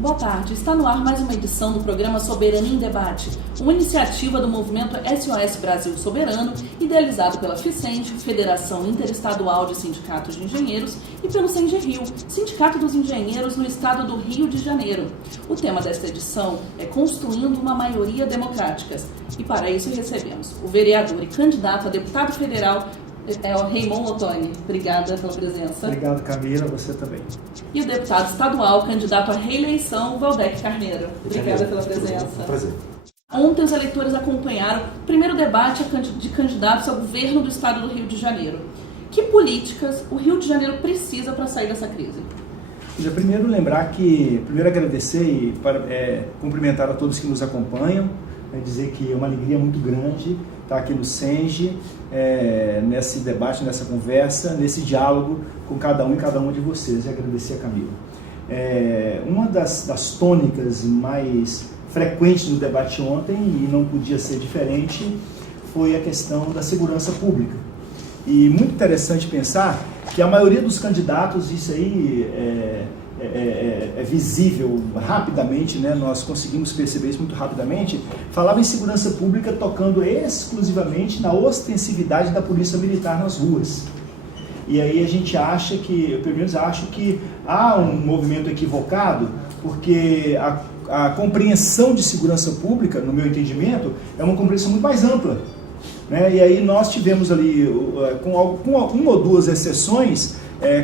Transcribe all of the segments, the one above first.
Boa tarde, está no ar mais uma edição do programa Soberania em Debate, uma iniciativa do movimento SOS Brasil Soberano, idealizado pela FICENG, Federação Interestadual de Sindicatos de Engenheiros, e pelo SENGRIO, Sindicato dos Engenheiros no estado do Rio de Janeiro. O tema desta edição é Construindo uma Maioria Democrática, e para isso recebemos o vereador e candidato a deputado federal, o Raymond Ottoni. Obrigada pela presença. Obrigado, Camila, você também. E o deputado estadual, candidato à reeleição, Valdec Carneiro. Obrigada pela presença. Um prazer. Ontem os eleitores acompanharam o primeiro debate de candidatos ao governo do estado do Rio de Janeiro. Que políticas o Rio de Janeiro precisa para sair dessa crise? Primeiro agradecer e cumprimentar a todos que nos acompanham, dizer que é uma alegria muito grande estar aqui no SENG, nesse debate, nessa conversa, nesse diálogo com cada um e cada uma de vocês, e agradecer a Camila. Uma das tônicas mais frequentes no debate ontem, e não podia ser diferente, foi a questão da segurança pública. E muito interessante pensar que a maioria dos candidatos, isso aí é visível rapidamente, né? Nós conseguimos perceber isso muito rapidamente, falava em segurança pública tocando exclusivamente na ostensividade da polícia militar nas ruas. E aí a gente acha que, eu pelo menos acho que há um movimento equivocado, porque a compreensão de segurança pública, no meu entendimento, é uma compreensão muito mais ampla, né? E aí nós tivemos ali, com uma ou duas exceções,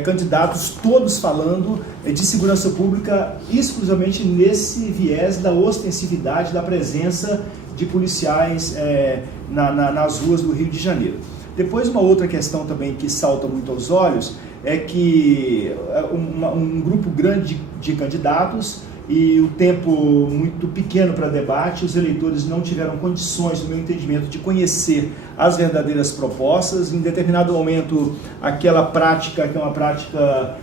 candidatos todos falando de segurança pública exclusivamente nesse viés da ostensividade da presença de policiais nas ruas do Rio de Janeiro. Depois, uma outra questão também que salta muito aos olhos é que um grupo grande de candidatos e o tempo muito pequeno para debate, os eleitores não tiveram condições, no meu entendimento, de conhecer as verdadeiras propostas. Em determinado momento, aquela prática, que é uma prática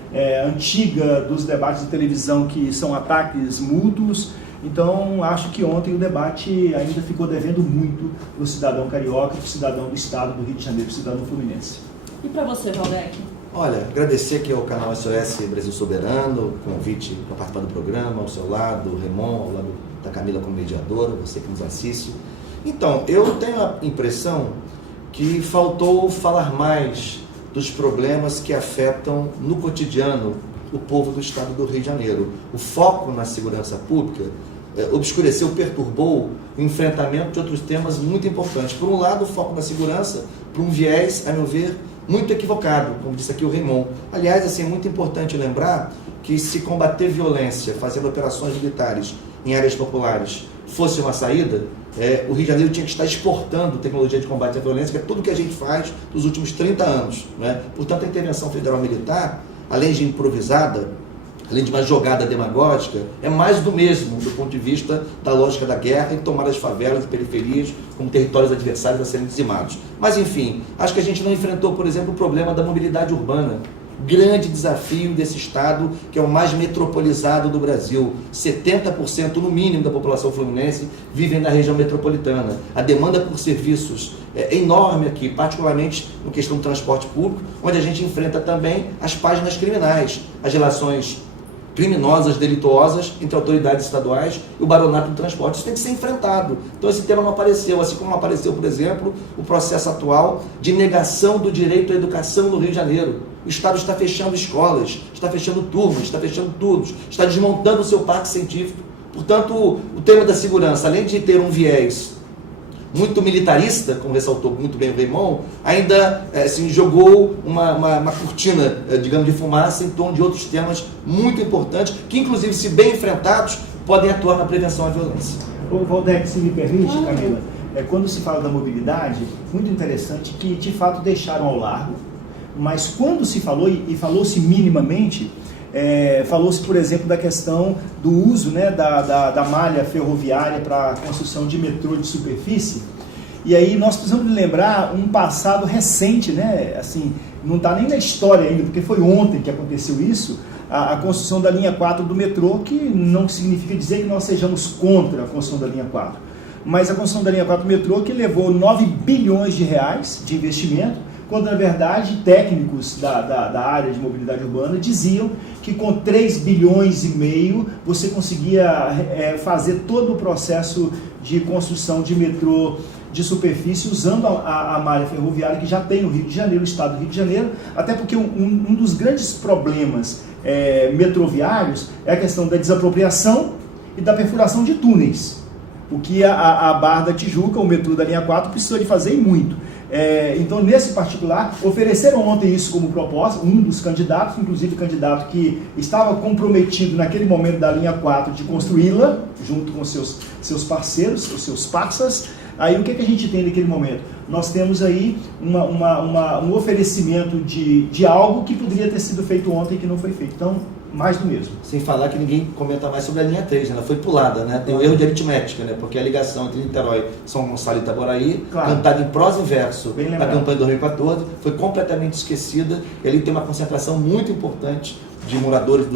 antiga dos debates de televisão, que são ataques mútuos. Então, acho que ontem o debate ainda ficou devendo muito para o cidadão carioca, para o cidadão do estado do Rio de Janeiro, para o cidadão fluminense. E para você, Valdec? Olha, agradecer aqui ao canal SOS Brasil Soberano, o convite para participar do programa, ao seu lado, o Raymond, ao lado da Camila como mediadora, você que nos assiste. Então, eu tenho a impressão que faltou falar mais dos problemas que afetam no cotidiano o povo do estado do Rio de Janeiro. O foco na segurança pública obscureceu, perturbou o enfrentamento de outros temas muito importantes. Por um lado, o foco na segurança, por um viés, a meu ver, muito equivocado, como disse aqui o Raymond. Aliás, assim, é muito importante lembrar que se combater violência fazendo operações militares em áreas populares fosse uma saída, o Rio de Janeiro tinha que estar exportando tecnologia de combate à violência, que é tudo que a gente faz nos últimos 30 anos. Né? Portanto, a intervenção federal militar, além de improvisada, além de uma jogada demagógica, é mais do mesmo do ponto de vista da lógica da guerra e tomar as favelas e periferias como territórios adversários a serem dizimados. Mas, enfim, acho que a gente não enfrentou, por exemplo, o problema da mobilidade urbana. Grande desafio desse estado, que é o mais metropolizado do Brasil. 70% no mínimo da população fluminense vivem na região metropolitana. A demanda por serviços é enorme aqui, particularmente no questão do transporte público, onde a gente enfrenta também as páginas criminais, as relações criminosas, delituosas entre autoridades estaduais e o baronato do transporte. Isso tem que ser enfrentado. Então esse tema não apareceu, assim como não apareceu, por exemplo, o processo atual de negação do direito à educação no Rio de Janeiro. O Estado está fechando escolas, está fechando turmas, está fechando tudo, está desmontando o seu parque científico. Portanto, o tema da segurança, além de ter um viés muito militarista, como ressaltou muito bem o Raymond, ainda jogou uma cortina, digamos, de fumaça em torno de outros temas muito importantes, que inclusive, se bem enfrentados, podem atuar na prevenção à violência. O Valdec, se me permite, Camila, quando se fala da mobilidade, muito interessante que de fato deixaram ao largo, mas quando se falou, e falou-se minimamente, falou-se, por exemplo, da questão do uso, né, da malha ferroviária para a construção de metrô de superfície. E aí nós precisamos lembrar um passado recente, né, assim, não está nem na história ainda, porque foi ontem que aconteceu isso, a construção da linha 4 do metrô, que não significa dizer que nós sejamos contra a construção da linha 4. mas a construção da linha 4 do metrô que levou 9 bilhões de reais de investimento, quando na verdade técnicos da área de mobilidade urbana diziam que com 3 bilhões e meio você conseguia fazer todo o processo de construção de metrô de superfície usando a malha ferroviária que já tem no Rio de Janeiro, o estado do Rio de Janeiro, até porque um dos grandes problemas metroviários é a questão da desapropriação e da perfuração de túneis, o que a Barra da Tijuca, o metrô da linha 4, precisou de fazer e muito. Então, nesse particular, ofereceram ontem isso como proposta, um dos candidatos, inclusive o candidato que estava comprometido naquele momento da linha 4 de construí-la, junto com seus parceiros, os seus parceiros. Aí o que a gente tem naquele momento? Nós temos aí um oferecimento de algo que poderia ter sido feito ontem e que não foi feito. Então, mais do mesmo. Sem falar que ninguém comenta mais sobre a linha 3, né? Ela foi pulada, né? Tem um erro de aritmética, né? Porque a ligação entre Niterói, São Gonçalo e Itaboraí, claro, cantada em prosa e verso na campanha de 2014, foi completamente esquecida. E ali tem uma concentração muito importante de moradores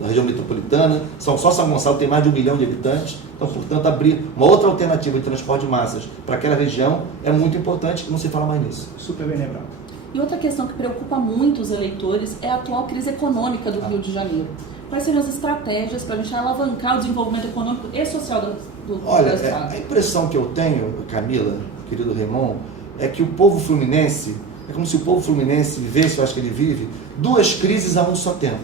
da região metropolitana. Só São Gonçalo tem mais de 1 milhão de habitantes. Então, portanto, abrir uma outra alternativa de transporte de massas para aquela região é muito importante e não se fala mais nisso. Super bem lembrado. E outra questão que preocupa muito os eleitores é a atual crise econômica do Rio de Janeiro. Quais seriam as estratégias para a gente alavancar o desenvolvimento econômico e social do Estado? A impressão que eu tenho, Camila, querido Raymond, é que o povo fluminense, é como se o povo fluminense vivesse, eu acho que ele vive, 2 crises a um só tempo.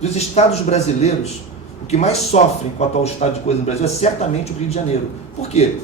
Dos estados brasileiros, o que mais sofrem com o atual estado de coisas no Brasil é certamente o Rio de Janeiro. Por quê?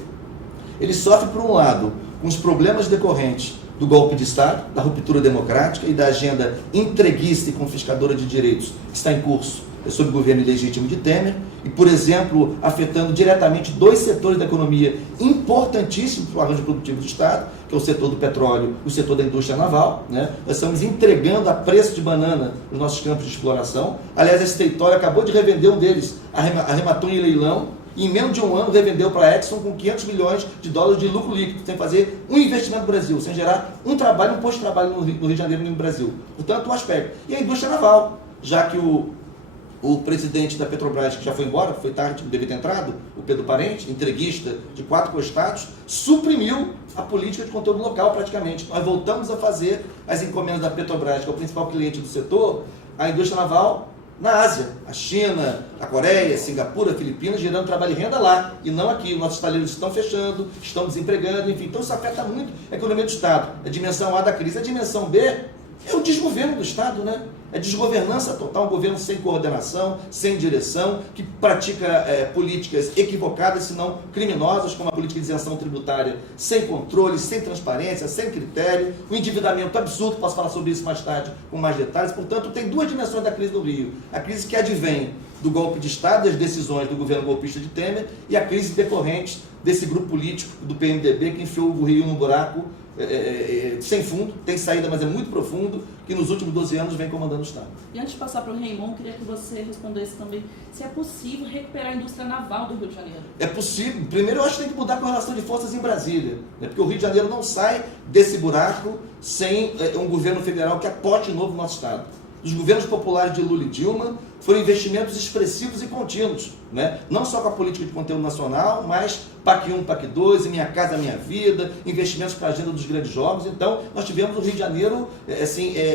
Ele sofre, por um lado, com os problemas decorrentes do golpe de Estado, da ruptura democrática e da agenda entreguista e confiscadora de direitos que está em curso sob o governo ilegítimo de Temer e, por exemplo, afetando diretamente 2 setores da economia importantíssimos para o arranjo produtivo do Estado, que é o setor do petróleo e o setor da indústria naval, né? Nós estamos entregando a preço de banana os nossos campos de exploração. Aliás, esse território acabou de revender um deles, arrematou em leilão, e em menos de um ano revendeu para a Exxon com 500 milhões de dólares de lucro líquido, sem fazer um investimento no Brasil, sem gerar um trabalho, um posto de trabalho no Rio de Janeiro e no Brasil. Portanto, um aspecto. E a indústria naval, já que o presidente da Petrobras, que já foi embora, foi tarde, não devia ter entrado, o Pedro Parente, entreguista de 4 postados, suprimiu a política de conteúdo local praticamente. Nós voltamos a fazer as encomendas da Petrobras, que é o principal cliente do setor, a indústria naval, na Ásia, a China, a Coreia, Singapura, Filipinas, gerando trabalho e renda lá, e não aqui. Nossos estaleiros estão fechando, estão desempregando, enfim. Então isso afeta muito a economia do Estado. A dimensão A da crise. A dimensão B é o desgoverno do Estado, né? É desgovernança total, um governo sem coordenação, sem direção, que pratica políticas equivocadas, se não criminosas, como a política de isenção tributária, sem controle, sem transparência, sem critério, o endividamento absurdo, posso falar sobre isso mais tarde com mais detalhes. Portanto, tem 2 dimensões da crise do Rio. A crise que advém do golpe de Estado, das decisões do governo golpista de Temer, e a crise decorrente desse grupo político do PMDB que enfiou o Rio num buraco sem fundo, tem saída, mas é muito profundo, que nos últimos 12 anos vem comandando o Estado. E antes de passar para o Raymond, queria que você respondesse também se é possível recuperar a indústria naval do Rio de Janeiro. É possível. Primeiro, eu acho que tem que mudar a correlação de forças em Brasília, né? Porque o Rio de Janeiro não sai desse buraco sem um governo federal que aporte novo no nosso Estado. Os governos populares de Lula e Dilma foram investimentos expressivos e contínuos, né? Não só com a política de conteúdo nacional, mas PAC 1, PAC 2, Minha Casa Minha Vida, investimentos para a agenda dos grandes jogos. Então, nós tivemos o Rio de Janeiro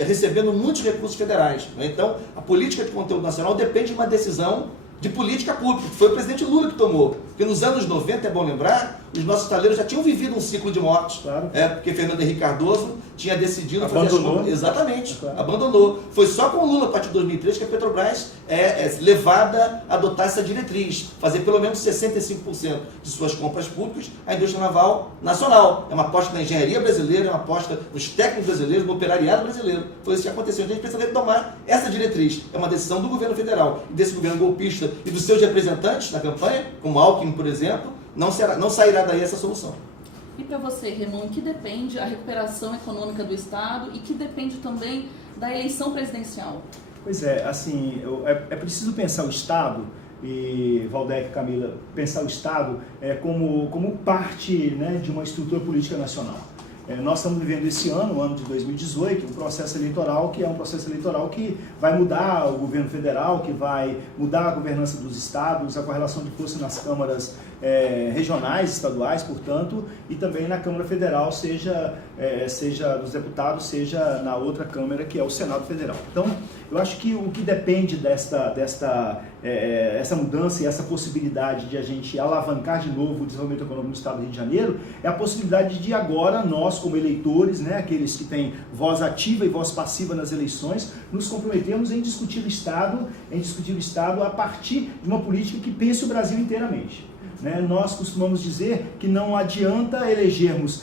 recebendo muitos recursos federais, né? Então, a política de conteúdo nacional depende de uma decisão de política pública, que foi o presidente Lula que tomou. Porque nos anos 90, é bom lembrar, os nossos estaleiros já tinham vivido um ciclo de morte. Claro. Porque Fernando Henrique Cardoso tinha decidido fazer as contas. Exatamente, claro. Abandonou. Foi só com o Lula, a partir de 2003, que a Petrobras é levada a adotar essa diretriz, fazer pelo menos 65% de suas compras públicas à indústria naval nacional. É uma aposta na engenharia brasileira, é uma aposta nos técnicos brasileiros, no operariado brasileiro. Foi isso que aconteceu. A gente precisa retomar essa diretriz. É uma decisão do governo federal e desse governo golpista e dos seus representantes na campanha, como Alckmin, por exemplo, não sairá daí essa solução. E para você, Raymond, que depende a recuperação econômica do Estado e que depende também da eleição presidencial? Pois é, assim, é preciso pensar o Estado, e Valdec, Camila, pensar o Estado como parte, né, de uma estrutura política nacional. Nós estamos vivendo esse ano, o ano de 2018, um processo eleitoral que é um processo eleitoral que vai mudar o governo federal, que vai mudar a governança dos estados, a correlação de força nas câmaras regionais, estaduais, portanto, e também na Câmara Federal, seja dos deputados, seja na outra Câmara, que é o Senado Federal. Então, eu acho que o que depende essa mudança e essa possibilidade de a gente alavancar de novo o desenvolvimento econômico no estado do Rio de Janeiro é a possibilidade de agora nós, como eleitores, né, aqueles que têm voz ativa e voz passiva nas eleições, nos comprometemos em discutir o estado a partir de uma política que pense o Brasil inteiramente. Nós costumamos dizer que não adianta elegermos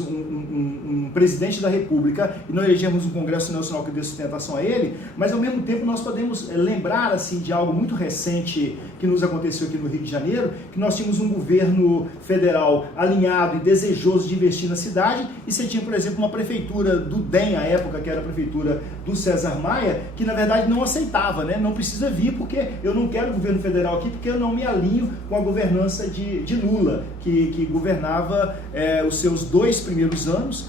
um presidente da República e não elegermos um Congresso Nacional que dê sustentação a ele, mas ao mesmo tempo nós podemos lembrar assim, de algo muito recente que nos aconteceu aqui no Rio de Janeiro, que nós tínhamos um governo federal alinhado e desejoso de investir na cidade, e você tinha, por exemplo, uma prefeitura do DEM, à época, que era a prefeitura do César Maia, que na verdade não aceitava, não precisa vir porque eu não quero o governo federal aqui, porque eu não me alinho com a governança de Lula, que governava os seus 2 primeiros anos,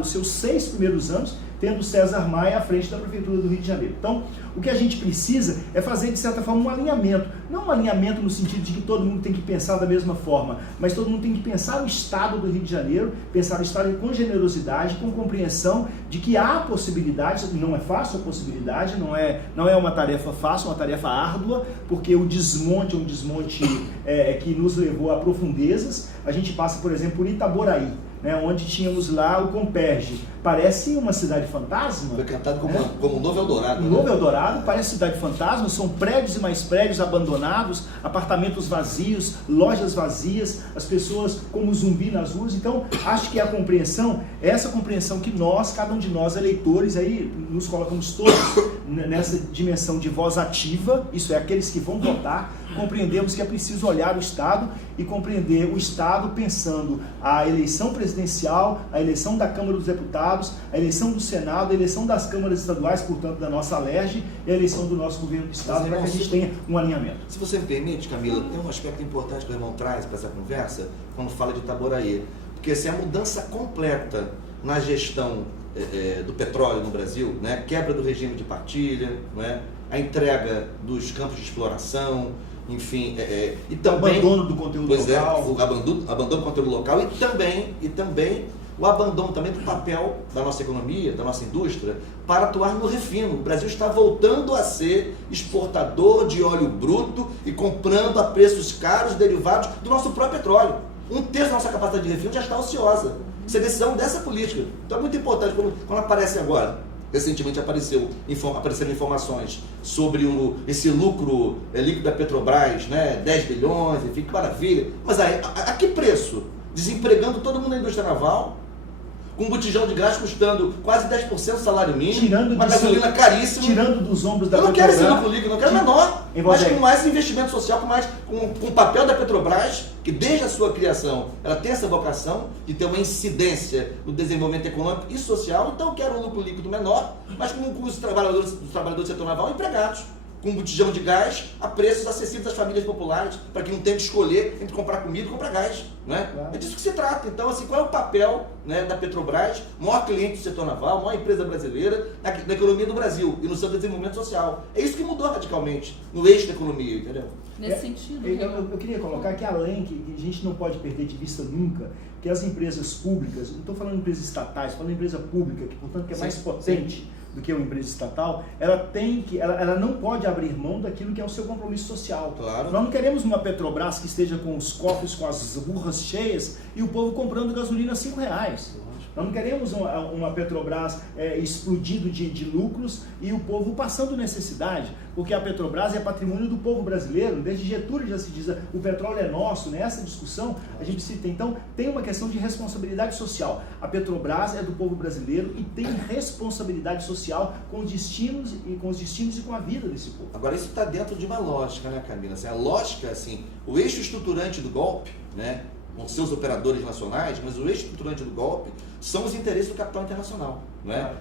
os seus 6 primeiros anos, tendo César Maia à frente da Prefeitura do Rio de Janeiro. Então, o que a gente precisa é fazer, de certa forma, um alinhamento. Não um alinhamento no sentido de que todo mundo tem que pensar da mesma forma, mas todo mundo tem que pensar o Estado do Rio de Janeiro, pensar o Estado com generosidade, com compreensão de que há possibilidade, não é fácil a possibilidade, não é uma tarefa fácil, uma tarefa árdua, porque o desmonte é um desmonte que nos levou a profundezas. A gente passa, por exemplo, por Itaboraí, onde tínhamos lá o Comperge. Parece uma cidade fantasma. Foi cantado como um novo Eldorado. Novo Eldorado, parece cidade fantasma, são prédios e mais prédios abandonados, apartamentos vazios, lojas vazias, as pessoas como zumbi nas ruas. Então, acho que a compreensão, essa compreensão que nós, cada um de nós eleitores, aí nos colocamos todos nessa dimensão de voz ativa, isso é, aqueles que vão votar, compreendemos que é preciso olhar o Estado e compreender o Estado pensando a eleição presidencial, a eleição da Câmara dos Deputados, a eleição do Senado, a eleição das câmaras estaduais, portanto, da nossa LERJ, e a eleição do nosso governo do Estado, para que a gente tenha um alinhamento. Se você me permite, Camila, tem um aspecto importante que o irmão traz para essa conversa, quando fala de Itaboraí, porque se a mudança completa na gestão do petróleo no Brasil, quebra do regime de partilha, a entrega dos campos de exploração, enfim, e também abandono do conteúdo local, o abandono do conteúdo local e também o abandono também do papel da nossa economia, da nossa indústria, para atuar no refino. O Brasil está voltando a ser exportador de óleo bruto e comprando a preços caros derivados do nosso próprio petróleo. 1/3 da nossa capacidade de refino já está ociosa. Isso é decisão dessa política. Então é muito importante, quando aparece agora, recentemente apareceram informações sobre esse lucro líquido da Petrobras, 10 bilhões, enfim, que maravilha. Mas a que preço? Desempregando todo mundo na indústria naval, com um botijão de gás custando quase 10% do salário mínimo, uma gasolina caríssima. Tirando dos ombros da Petrobras. Eu não quero esse lucro líquido, eu quero menor, mas com mais investimento social, com o papel da Petrobras, que desde a sua criação, ela tem essa vocação de ter uma incidência no desenvolvimento econômico e social. Então eu quero um lucro líquido menor, mas com os trabalhadores do setor naval empregados, com um botijão de gás a preços acessíveis às famílias populares, para que não tenha que escolher entre comprar comida e comprar gás. Claro. É disso que se trata. Então, assim, qual é o papel da Petrobras, maior cliente do setor naval, maior empresa brasileira, na economia do Brasil e no seu desenvolvimento social? É isso que mudou radicalmente no eixo da economia, entendeu? Nesse sentido. Eu queria colocar que além que a gente não pode perder de vista nunca, que as empresas públicas, não estou falando de empresas estatais, estou falando de empresa pública, que portanto que é mais potente do que uma empresa estatal, ela não pode abrir mão daquilo que é o seu compromisso social. Claro. Nós não queremos uma Petrobras que esteja com os cofres, com as burras cheias e o povo comprando gasolina a R$5. Nós não queremos uma Petrobras explodindo de lucros e o povo passando necessidade, porque a Petrobras é patrimônio do povo brasileiro. Desde Getúlio já se diz, o petróleo é nosso. Nessa discussão a gente precisa ter. Então tem uma questão de responsabilidade social. A Petrobras é do povo brasileiro e tem responsabilidade social com os destinos e com a vida desse povo. Agora isso está dentro de uma lógica, Camila? Assim, a lógica, o eixo estruturante do golpe, com seus operadores nacionais, mas o eixo estruturante do golpe são os interesses do capital internacional.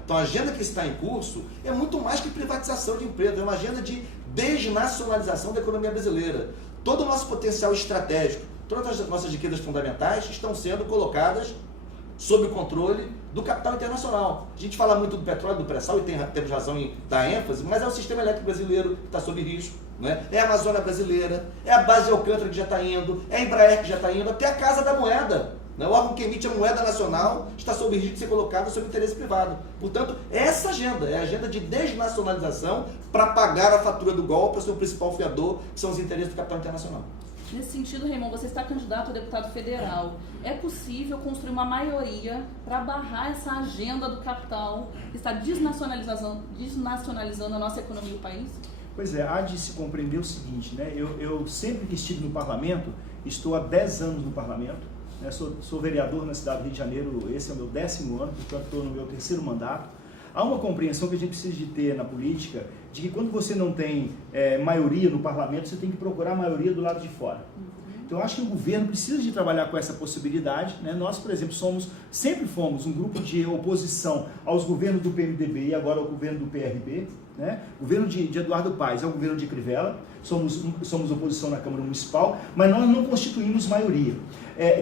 Então a agenda que está em curso é muito mais que privatização de empresas, é uma agenda de desnacionalização da economia brasileira. Todo o nosso potencial estratégico, todas as nossas riquezas fundamentais estão sendo colocadas sob o controle do capital internacional. A gente fala muito do petróleo, do pré-sal, e temos razão em dar ênfase, mas é o sistema elétrico brasileiro que está sob risco, né? É a Amazônia brasileira, é a base de Alcântara que já está indo, é a Embraer que já está indo, até a Casa da Moeda, né? O órgão que emite a moeda nacional está sob risco de ser colocado sob interesse privado. Portanto, essa agenda é a agenda de desnacionalização para pagar a fatura do golpe ao seu principal fiador, que são os interesses do capital internacional. Nesse sentido, Raymond, você está candidato a deputado federal. É possível construir uma maioria para barrar essa agenda do capital que está desnacionalizando a nossa economia e o país? Pois é, há de se compreender o seguinte, né? Eu sempre que estive no parlamento, estou há 10 anos no parlamento, né? Sou vereador na cidade do Rio de Janeiro, esse é o meu 10º ano, portanto estou no meu 3º mandato. Há uma compreensão que a gente precisa de ter na política, de que quando você não tem maioria no parlamento, você tem que procurar a maioria do lado de fora. Então eu acho que o governo precisa de trabalhar com essa possibilidade, né? Nós, por exemplo, sempre fomos um grupo de oposição aos governos do PMDB e agora ao governo do PRB, né? O governo de Eduardo Paes é o governo de Crivella, somos oposição na Câmara Municipal, mas nós não constituímos maioria.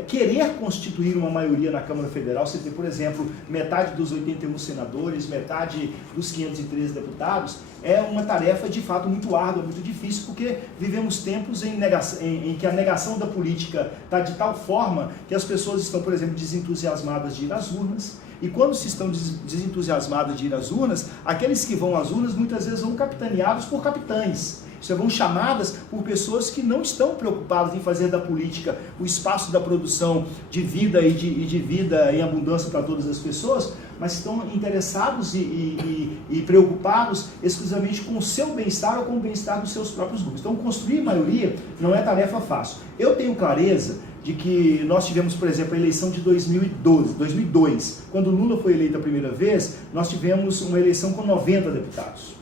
Querer constituir uma maioria na Câmara Federal, você tem, por exemplo, metade dos 81 senadores, metade dos 513 deputados, é uma tarefa de fato muito árdua, muito difícil, porque vivemos tempos em que a negação da política está de tal forma que as pessoas estão, por exemplo, desentusiasmadas de ir às urnas, e quando se estão desentusiasmadas de ir às urnas, aqueles que vão às urnas muitas vezes vão capitaneados por capitães. Vão chamadas por pessoas que não estão preocupadas em fazer da política o espaço da produção de vida e de vida em abundância para todas as pessoas, mas estão interessados e preocupados exclusivamente com o seu bem-estar ou com o bem-estar dos seus próprios grupos. Então, construir maioria não é tarefa fácil. Eu tenho clareza de que nós tivemos, por exemplo, a eleição de 2002. Quando Lula foi eleito a primeira vez, nós tivemos uma eleição com 90 deputados.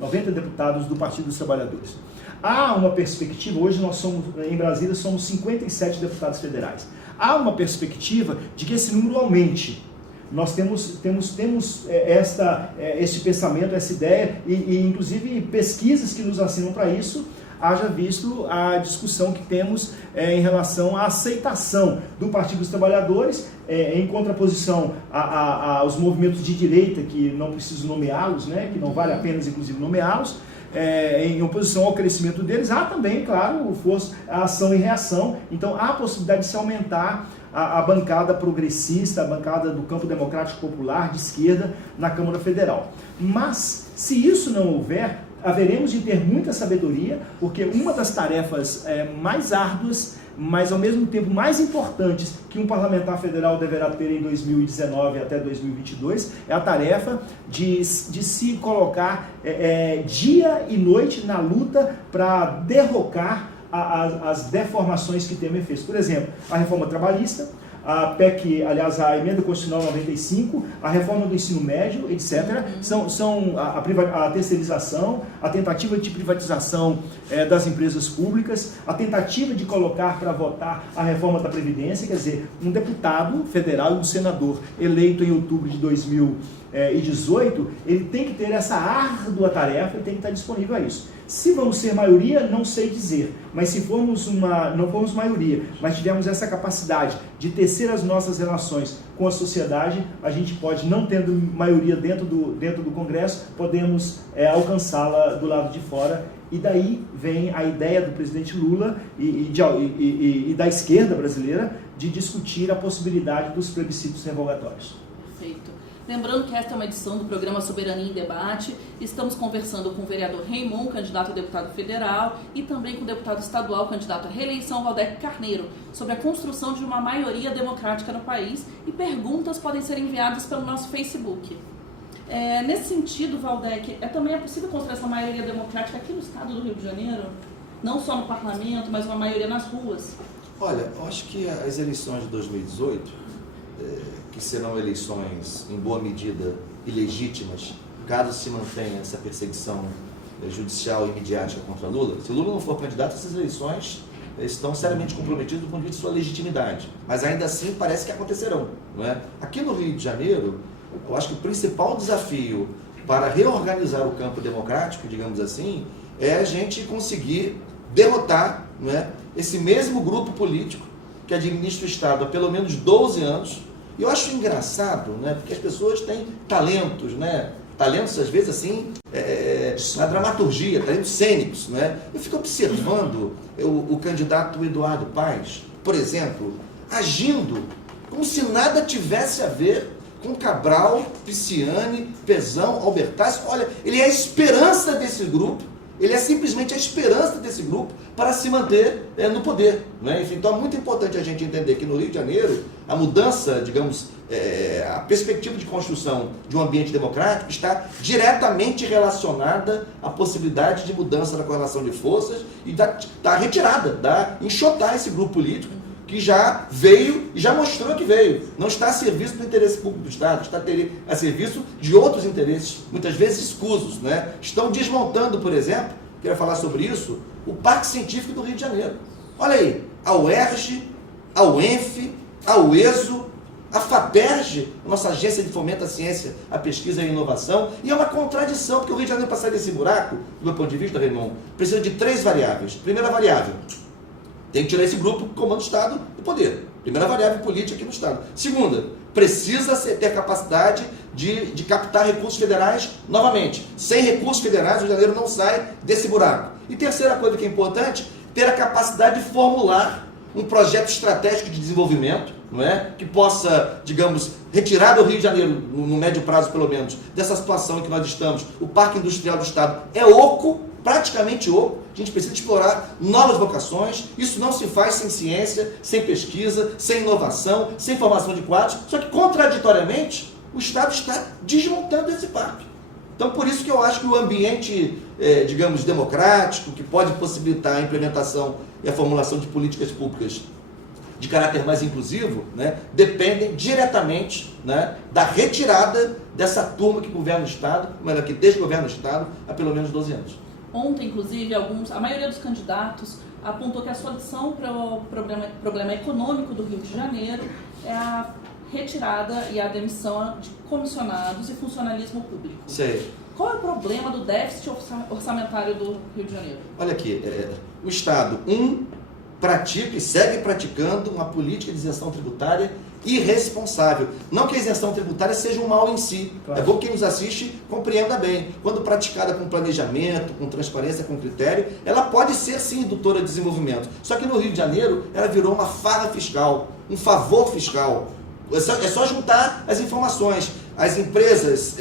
90 deputados do Partido dos Trabalhadores. Há uma perspectiva, hoje em Brasília somos 57 deputados federais. Há uma perspectiva de que esse número aumente. Nós temos esse pensamento, essa ideia, e inclusive pesquisas que nos assinam para isso, haja visto a discussão que temos em relação à aceitação do Partido dos Trabalhadores, em contraposição aos movimentos de direita, que não preciso nomeá-los, né, que não vale a pena, inclusive, nomeá-los, em oposição ao crescimento deles. Há também, claro, a ação e reação. Então, há a possibilidade de se aumentar a bancada progressista, a bancada do campo democrático popular, de esquerda, na Câmara Federal. Mas, se isso não houver, haveremos de ter muita sabedoria, porque uma das tarefas mais árduas, mas ao mesmo tempo mais importantes que um parlamentar federal deverá ter em 2019 até 2022, é a tarefa de se colocar dia e noite na luta para derrocar as deformações que Temer fez. Por exemplo, a reforma trabalhista, a PEC, aliás, a Emenda Constitucional 95, a reforma do ensino médio, etc. São a terceirização, a tentativa de privatização das empresas públicas, a tentativa de colocar para votar a reforma da Previdência, quer dizer, um deputado federal e um senador eleito em outubro de 2018, ele tem que ter essa árdua tarefa e tem que estar disponível a isso. Se vamos ser maioria, não sei dizer, mas se não formos maioria, mas tivermos essa capacidade de tecer as nossas relações com a sociedade, a gente pode, não tendo maioria dentro do Congresso, podemos alcançá-la do lado de fora. E daí vem a ideia do presidente Lula e da esquerda brasileira de discutir a possibilidade dos plebiscitos revogatórios. Perfeito. Lembrando que esta é uma edição do programa Soberania em Debate. Estamos conversando com o vereador Raymond, candidato a deputado federal, e também com o deputado estadual, candidato à reeleição, Valdec Carneiro, sobre a construção de uma maioria democrática no país, e perguntas podem ser enviadas pelo nosso Facebook. Nesse sentido, Valdec, também é possível construir essa maioria democrática aqui no estado do Rio de Janeiro? Não só no parlamento, mas uma maioria nas ruas? Olha, eu acho que as eleições de 2018... que serão eleições, em boa medida, ilegítimas, caso se mantenha essa perseguição judicial e midiática contra Lula. Se Lula não for candidato, essas eleições estão seriamente comprometidas do ponto de vista de sua legitimidade. Mas ainda assim parece que acontecerão, não é? Aqui no Rio de Janeiro, eu acho que o principal desafio para reorganizar o campo democrático, digamos assim, é a gente conseguir derrotar não é, esse mesmo grupo político que administra o Estado há pelo menos 12 anos. E eu acho engraçado, né, porque as pessoas têm talentos, né, talentos às vezes assim, na dramaturgia, talentos cênicos. Né? Eu fico observando o candidato Eduardo Paes, por exemplo, agindo como se nada tivesse a ver com Cabral, Pisciani, Pezão, Albertassi. Olha, ele é a esperança desse grupo, ele é simplesmente a esperança desse grupo para se manter no poder. Né? Enfim, então é muito importante a gente entender que no Rio de Janeiro, a mudança, digamos, a perspectiva de construção de um ambiente democrático está diretamente relacionada à possibilidade de mudança da correlação de forças e da retirada, da enxotar esse grupo político que já veio e já mostrou que veio. Não está a serviço do interesse público do Estado, está a serviço de outros interesses, muitas vezes escusos. Né? Estão desmontando, por exemplo, queria falar sobre isso, o Parque Científico do Rio de Janeiro. Olha aí, a UERJ, a UENF, a UESO, a FAPERJ, nossa agência de fomento à ciência, à pesquisa e à inovação, e é uma contradição, porque o Rio de Janeiro, para sair desse buraco, do meu ponto de vista, Raymond, precisa de 3 variáveis. Primeira variável, tem que tirar esse grupo que comanda o Estado do poder. Primeira variável política aqui no Estado. Segunda, precisa ter capacidade de captar recursos federais novamente. Sem recursos federais, o Rio de Janeiro não sai desse buraco. E terceira coisa que é importante, ter a capacidade de formular um projeto estratégico de desenvolvimento, não é? Que possa, digamos, retirar do Rio de Janeiro, no médio prazo pelo menos, dessa situação em que nós estamos. O Parque Industrial do Estado é oco, praticamente oco. A gente precisa explorar novas vocações. Isso não se faz sem ciência, sem pesquisa, sem inovação, sem formação de quadros. Só que, contraditoriamente, o Estado está desmontando esse parque. Então, por isso que eu acho que o ambiente, digamos, democrático, que pode possibilitar a implementação e a formulação de políticas públicas de caráter mais inclusivo, né, dependem diretamente, né, da retirada dessa turma que governa o Estado, melhor, que desgoverna o Estado há pelo menos 12 anos. Ontem, inclusive, a maioria dos candidatos apontou que a solução para o problema econômico do Rio de Janeiro é a retirada e a demissão de comissionados e funcionalismo público. Sei. Qual é o problema do déficit orçamentário do Rio de Janeiro? Olha aqui, o Estado, pratica e segue praticando uma política de isenção tributária irresponsável. Não que a isenção tributária seja um mal em si. Claro. É bom que quem nos assiste compreenda bem. Quando praticada com planejamento, com transparência, com critério, ela pode ser sim indutora de desenvolvimento. Só que no Rio de Janeiro ela virou uma farra fiscal, um favor fiscal. É só juntar as informações. As empresas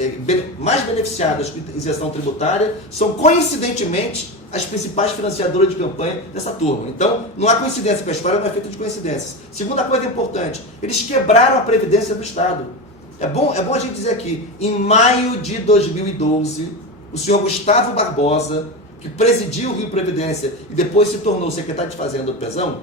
mais beneficiadas com isenção tributária são, coincidentemente, as principais financiadoras de campanha dessa turma. Então, não há coincidência, porque a história não é feita de coincidências. Segunda coisa importante, eles quebraram a Previdência do Estado. É bom a gente dizer aqui, em maio de 2012, o senhor Gustavo Barbosa, que presidiu o Rio Previdência e depois se tornou secretário de Fazenda do Pezão,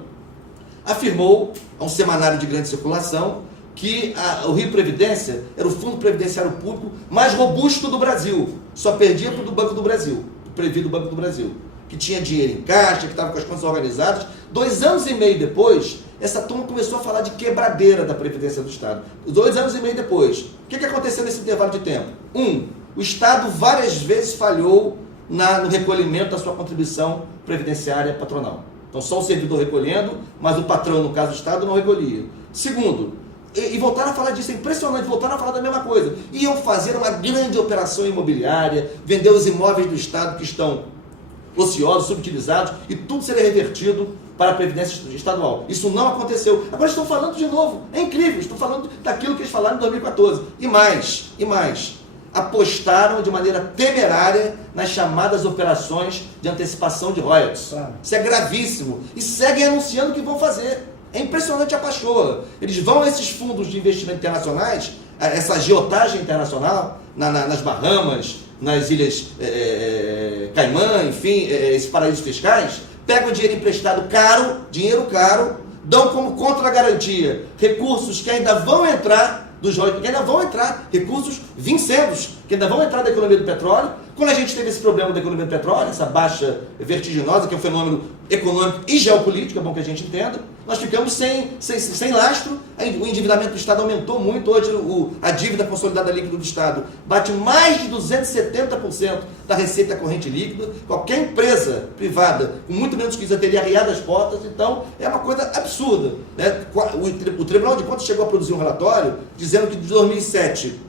afirmou a um semanário de grande circulação que o Rio Previdência era o fundo previdenciário público mais robusto do Brasil. Só perdia para o do Banco do Brasil, o Previ do Banco do Brasil, que tinha dinheiro em caixa, que estava com as contas organizadas. 2 anos e meio depois, essa turma começou a falar de quebradeira da Previdência do Estado. 2 anos e meio depois, o que aconteceu nesse intervalo de tempo? O Estado várias vezes falhou no recolhimento da sua contribuição previdenciária patronal. Então, só o servidor recolhendo, mas o patrão, no caso do Estado, não recolhia. Segundo, e voltaram a falar disso, é impressionante, voltaram a falar da mesma coisa. Iam fazer uma grande operação imobiliária, vender os imóveis do Estado que estão ociosos, subutilizados, e tudo seria revertido para a Previdência Estadual. Isso não aconteceu. Agora estão falando de novo. É incrível, estão falando daquilo que eles falaram em 2014. E mais. Apostaram de maneira temerária nas chamadas operações de antecipação de royalties. Isso é gravíssimo. E seguem anunciando o que vão fazer. É impressionante a pachorra. Eles vão a esses fundos de investimento internacionais, essa agiotagem internacional, nas Bahamas, nas Ilhas Caimã, enfim, esses paraísos fiscais, pegam dinheiro emprestado caro, dinheiro caro, dão como contra-garantia recursos que ainda vão entrar dos royalties, que ainda vão entrar recursos vincendos que ainda vão entrar da economia do petróleo. Quando a gente teve esse problema da economia do petróleo, essa baixa vertiginosa, que é um fenômeno econômico e geopolítico, é bom que a gente entenda, nós ficamos sem lastro, o endividamento do Estado aumentou muito, hoje a dívida consolidada líquida do Estado bate mais de 270% da receita corrente líquida. Qualquer empresa privada, com muito menos que isso, teria arriado as portas, então é uma coisa absurda, né? O Tribunal de Contas chegou a produzir um relatório dizendo que de 2007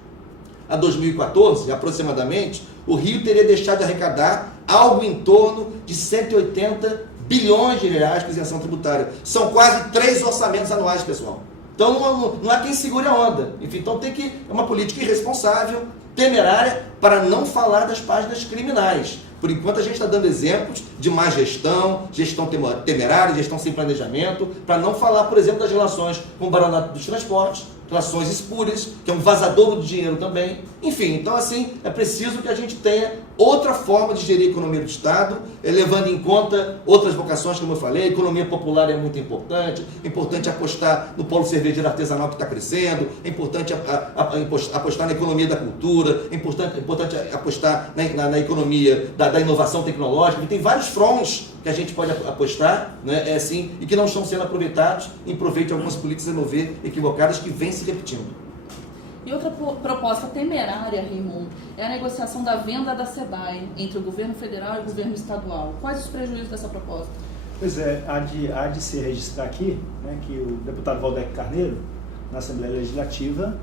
a 2014, aproximadamente, o Rio teria deixado de arrecadar algo em torno de 180 bilhões de reais com isenção tributária. São quase 3 orçamentos anuais, pessoal. Então não há quem segure a onda. Enfim, então é uma política irresponsável, temerária, para não falar das páginas criminais. Por enquanto a gente está dando exemplos de má gestão, gestão temerária, gestão sem planejamento, para não falar, por exemplo, das relações com o Baronato dos Transportes, relações espúrias, que é um vazador de dinheiro também. Enfim, então assim, é preciso que a gente tenha outra forma de gerir a economia do Estado, levando em conta outras vocações, como eu falei. A economia popular é muito importante, é importante apostar no polo cervejeiro artesanal que está crescendo, é importante apostar na economia da cultura, é importante apostar na economia da inovação tecnológica. E tem vários fronts que a gente pode apostar, né, assim, e que não estão sendo aproveitados em proveito de algumas políticas a meu ver equivocadas que vêm se repetindo. E outra proposta temerária, Raymond, é a negociação da venda da SEDAI entre o governo federal e o governo estadual. Quais os prejuízos dessa proposta? Pois é, há de se registrar aqui, né, que o deputado Valdec Carneiro, na Assembleia Legislativa,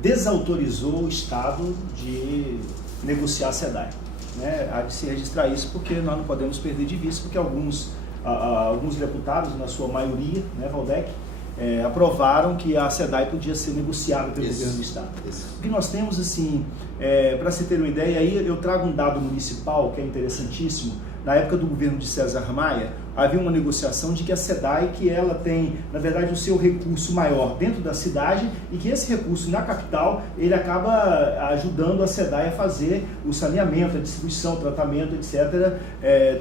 desautorizou o Estado de negociar a SEDAI. Né? Há de se registrar isso porque nós não podemos perder de vista, porque alguns deputados, na sua maioria, né, Valdec, aprovaram que a SEDAI podia ser negociada pelo governo do Estado. O que nós temos, assim, para se ter uma ideia, aí eu trago um dado municipal que é interessantíssimo. Na época do governo de César Maia, havia uma negociação de que a SEDAI, que ela tem, na verdade, o seu recurso maior dentro da cidade, e que esse recurso na capital, ele acaba ajudando a SEDAI a fazer o saneamento, a distribuição, o tratamento, etc.,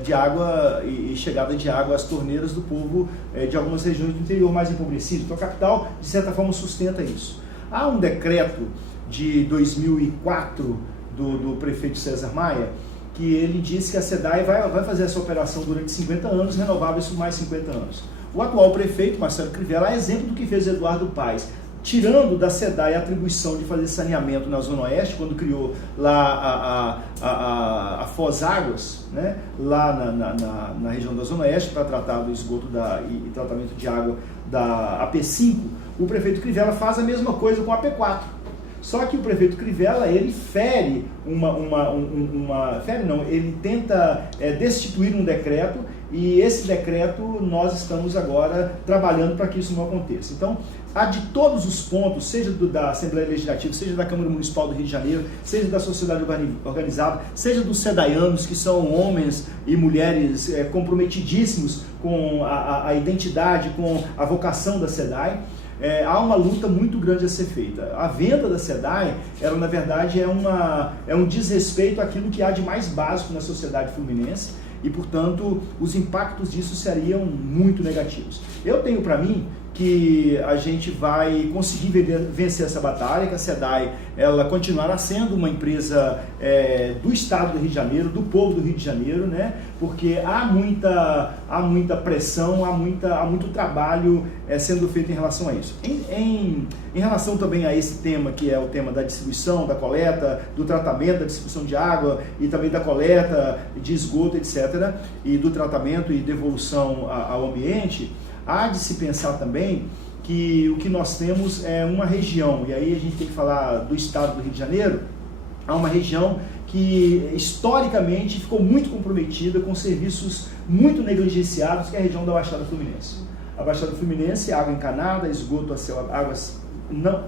de água e chegada de água às torneiras do povo de algumas regiões do interior mais empobrecidas. Então a capital, de certa forma, sustenta isso. Há um decreto de 2004 do prefeito César Maia, que ele disse que a SEDAI vai fazer essa operação durante 50 anos, renovável isso mais 50 anos. O atual prefeito, Marcelo Crivella, é exemplo do que fez Eduardo Paes, tirando da SEDAI a atribuição de fazer saneamento na Zona Oeste, quando criou lá a Foz Águas, né, lá na região da Zona Oeste, para tratar do esgoto e tratamento de água da AP5, o prefeito Crivella faz a mesma coisa com a AP4. Só que o prefeito Crivella, ele ele tenta destituir um decreto, e esse decreto nós estamos agora trabalhando para que isso não aconteça. Então, há de todos os pontos, seja da Assembleia Legislativa, seja da Câmara Municipal do Rio de Janeiro, seja da sociedade organizada, seja dos sedaianos, que são homens e mulheres comprometidíssimos com a identidade, com a vocação da SEDAI, há uma luta muito grande a ser feita. A venda da SEDAI, ela na verdade é um desrespeito àquilo que há de mais básico na sociedade fluminense, e portanto os impactos disso seriam muito negativos. Eu tenho para mim que a gente vai conseguir vencer essa batalha, que a SEDAI ela continuará sendo uma empresa do Estado do Rio de Janeiro, do povo do Rio de Janeiro, né? Porque há muita pressão, há muito trabalho sendo feito em relação a isso. Em relação também a esse tema, que é o tema da distribuição, da coleta, do tratamento, da distribuição de água e também da coleta de esgoto, etc., e do tratamento e devolução ao ambiente, há de se pensar também que o que nós temos é uma região, e aí a gente tem que falar do Estado do Rio de Janeiro, há uma região que historicamente ficou muito comprometida com serviços muito negligenciados, que é a região da Baixada Fluminense. A Baixada Fluminense, água encanada, esgoto a céu aberto,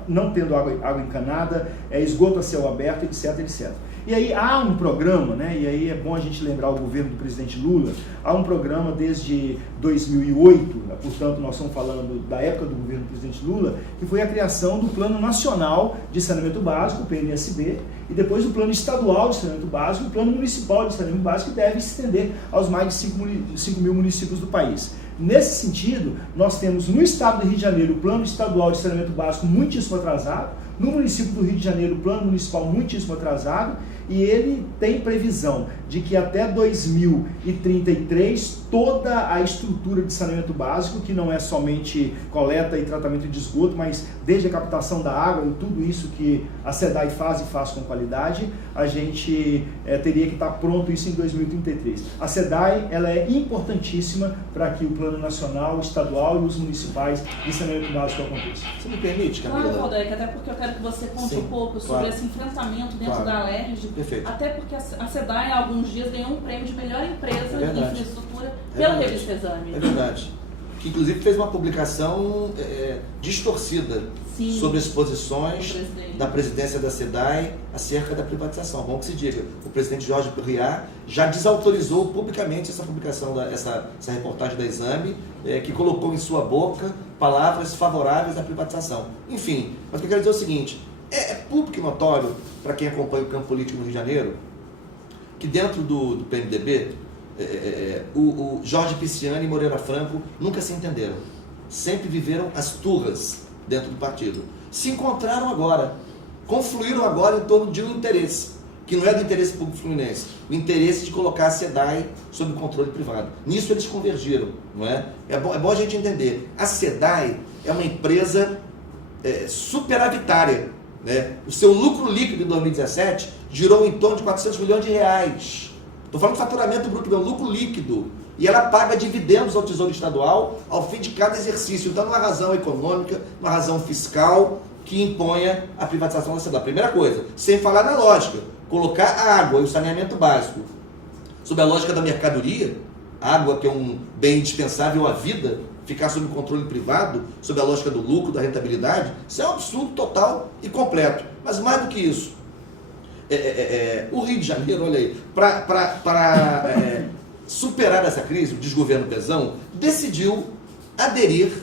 não tendo água encanada, esgoto a céu aberto, etc, etc. E aí há um programa, né, e aí é bom a gente lembrar o governo do presidente Lula, há um programa desde 2008, portanto nós estamos falando da época do governo do presidente Lula, que foi a criação do Plano Nacional de Saneamento Básico, o PNSB, e depois o Plano Estadual de Saneamento Básico e o Plano Municipal de Saneamento Básico, que deve se estender aos mais de 5 mil municípios do país. Nesse sentido, nós temos no Estado do Rio de Janeiro o Plano Estadual de Saneamento Básico muitíssimo atrasado, No município do Rio de Janeiro, o plano municipal muitíssimo atrasado, e ele tem previsão de que até 2033 toda a estrutura de saneamento básico, que não é somente coleta e tratamento de esgoto, mas desde a captação da água e tudo isso que a SEDAI faz e faz com qualidade, a gente teria que estar pronto isso em 2033. A SEDAI ela é importantíssima para que o plano nacional, estadual e os municipais de saneamento básico aconteçam. Você me permite, Camila? Claro, Valdec, até porque eu quero que você conte um pouco sobre esse enfrentamento dentro da Alerj. Perfeito. Até porque a SEDAI há alguns dias ganhou um prêmio de melhor empresa de infraestrutura pela revista Exame. É verdade. Que inclusive fez uma publicação distorcida sobre as posições da presidência da SEDAI acerca da privatização. Bom que se diga, o presidente Jorge Riá já desautorizou publicamente essa publicação, essa reportagem da Exame, que colocou em sua boca palavras favoráveis à privatização. Enfim, mas o que eu quero dizer é o seguinte, é público e notório, para quem acompanha o campo político no Rio de Janeiro, que dentro do PMDB, o Jorge Pisciani e Moreira Franco nunca se entenderam. Sempre viveram as turras dentro do partido. Se encontraram agora, confluíram agora em torno de um interesse, que não é do interesse público fluminense, o interesse de colocar a SEDAI sob controle privado. Nisso eles convergiram, não é? É bom a gente entender. A SEDAI é uma empresa superavitária, né? O seu lucro líquido em 2017 girou em torno de 400 milhões de reais. Estou falando de faturamento bruto, meu lucro líquido. E ela paga dividendos ao Tesouro Estadual ao fim de cada exercício. Então, não há razão econômica, não há razão fiscal que imponha a privatização da SEDAI. Primeira coisa, sem falar na lógica, colocar a água e o saneamento básico sob a lógica da mercadoria, água que é um bem indispensável à vida, ficar sob controle privado, sob a lógica do lucro, da rentabilidade, isso é um absurdo total e completo. Mas mais do que isso, o Rio de Janeiro, olha aí, para superar essa crise, o desgoverno pesão decidiu aderir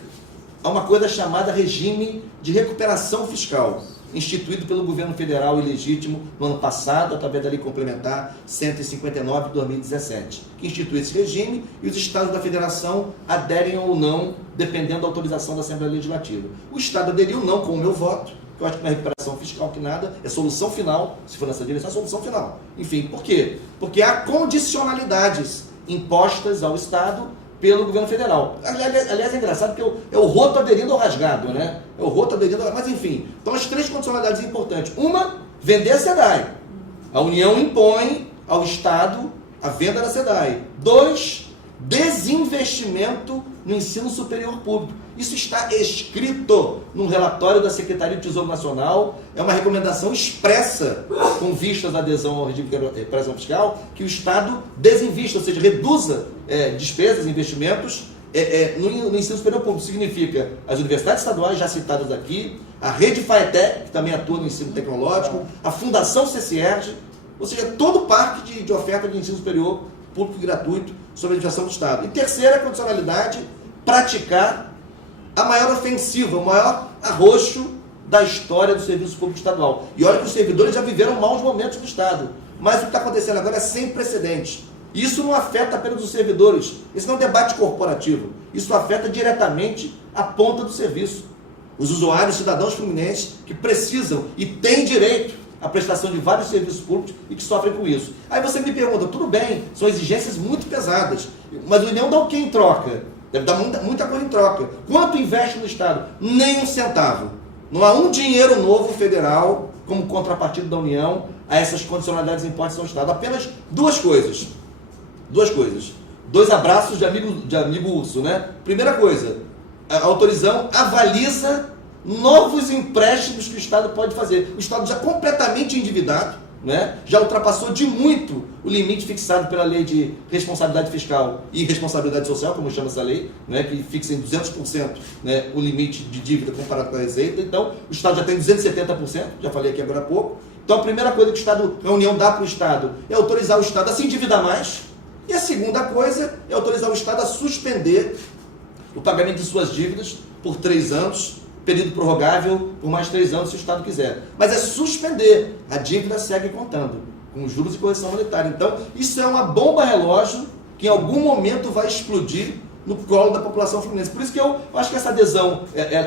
a uma coisa chamada regime de recuperação fiscal, instituído pelo governo federal ilegítimo no ano passado, através da Lei Complementar 159 de 2017, que institui esse regime e os estados da federação aderem ou não, dependendo da autorização da Assembleia Legislativa. O estado aderiu não com o meu voto, que eu acho que não é recuperação fiscal que nada, é solução final, se for nessa direção, é solução final. Enfim, por quê? Porque há condicionalidades impostas ao Estado pelo governo federal. Aliás, é engraçado porque é o roto aderindo ao rasgado, né? É o roto aderindo ao... Mas enfim, então as três condicionalidades importantes. Uma, vender a SEDAI. A União impõe ao Estado a venda da SEDAI. 2, desinvestimento no ensino superior público. Isso está escrito num relatório da Secretaria do Tesouro Nacional, é uma recomendação expressa, com vistas à adesão ao regime de recuperação fiscal, que o Estado desinvista, ou seja, reduza despesas, investimentos no ensino superior público. Significa as universidades estaduais já citadas aqui, a rede FAETEC, que também atua no ensino tecnológico, a Fundação CCERJ, ou seja, todo o parque de oferta de ensino superior público e gratuito sob a administração do Estado. E terceira condicionalidade, praticar a maior ofensiva, o maior arroxo da história do serviço público estadual. E olha que os servidores já viveram maus momentos no Estado. Mas o que está acontecendo agora é sem precedentes. Isso não afeta apenas os servidores. Isso não é um debate corporativo. Isso afeta diretamente a ponta do serviço. Os usuários, cidadãos fluminenses que precisam e têm direito à prestação de vários serviços públicos e que sofrem com isso. Aí você me pergunta, tudo bem, são exigências muito pesadas, mas a União dá o que em troca? Deve dar muita coisa em troca. Quanto investe no Estado? Nem um centavo. Não há um dinheiro novo federal como contrapartida da União a essas condicionalidades impostas ao Estado. Apenas duas coisas. Dois abraços de amigo urso, né? Primeira coisa, a autorizão avaliza novos empréstimos que o Estado pode fazer. O Estado já completamente endividado, né? Já ultrapassou de muito o limite fixado pela lei de responsabilidade fiscal e responsabilidade social, como chama essa lei, né? Que fixa em 200%, né? O limite de dívida comparado com a receita. Então, o Estado já tem 270%, já falei aqui agora há pouco. Então, a primeira coisa que a União dá para o Estado é autorizar o Estado a se endividar mais. E a segunda coisa é autorizar o Estado a suspender o pagamento de suas dívidas por 3 anos, período prorrogável por mais 3 anos, se o Estado quiser. Mas é suspender. A dívida segue contando, com juros e correção monetária. Então, isso é uma bomba relógio que em algum momento vai explodir no colo da população fluminense. Por isso que eu acho que essa adesão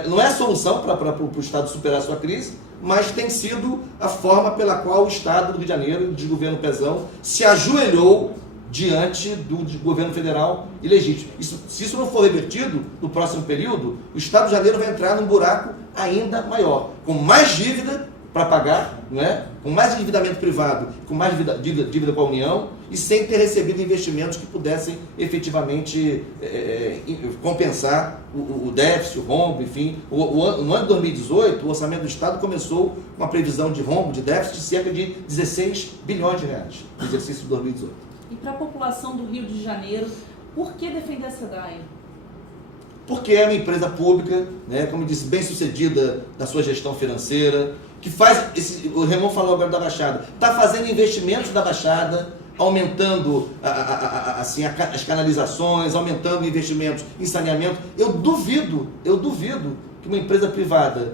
não é a solução para o Estado superar a sua crise, mas tem sido a forma pela qual o Estado do Rio de Janeiro, de governo Pezão, se ajoelhou diante do governo federal ilegítimo. Se isso não for revertido no próximo período, o Estado de Janeiro vai entrar num buraco ainda maior, com mais dívida para pagar, não é? Com mais endividamento privado, com mais dívida com a União, e sem ter recebido investimentos que pudessem efetivamente compensar o déficit, o rombo, enfim. No ano de 2018, o orçamento do Estado começou com uma previsão de rombo, de déficit, de cerca de 16 bilhões de reais no exercício de 2018. E para a população do Rio de Janeiro, por que defender a SEDAI? Porque é uma empresa pública, né, como eu disse, bem sucedida na sua gestão financeira, que faz, o Ramon falou agora da Baixada, está fazendo investimentos da Baixada, aumentando as canalizações, aumentando investimentos em saneamento. Eu duvido que uma empresa privada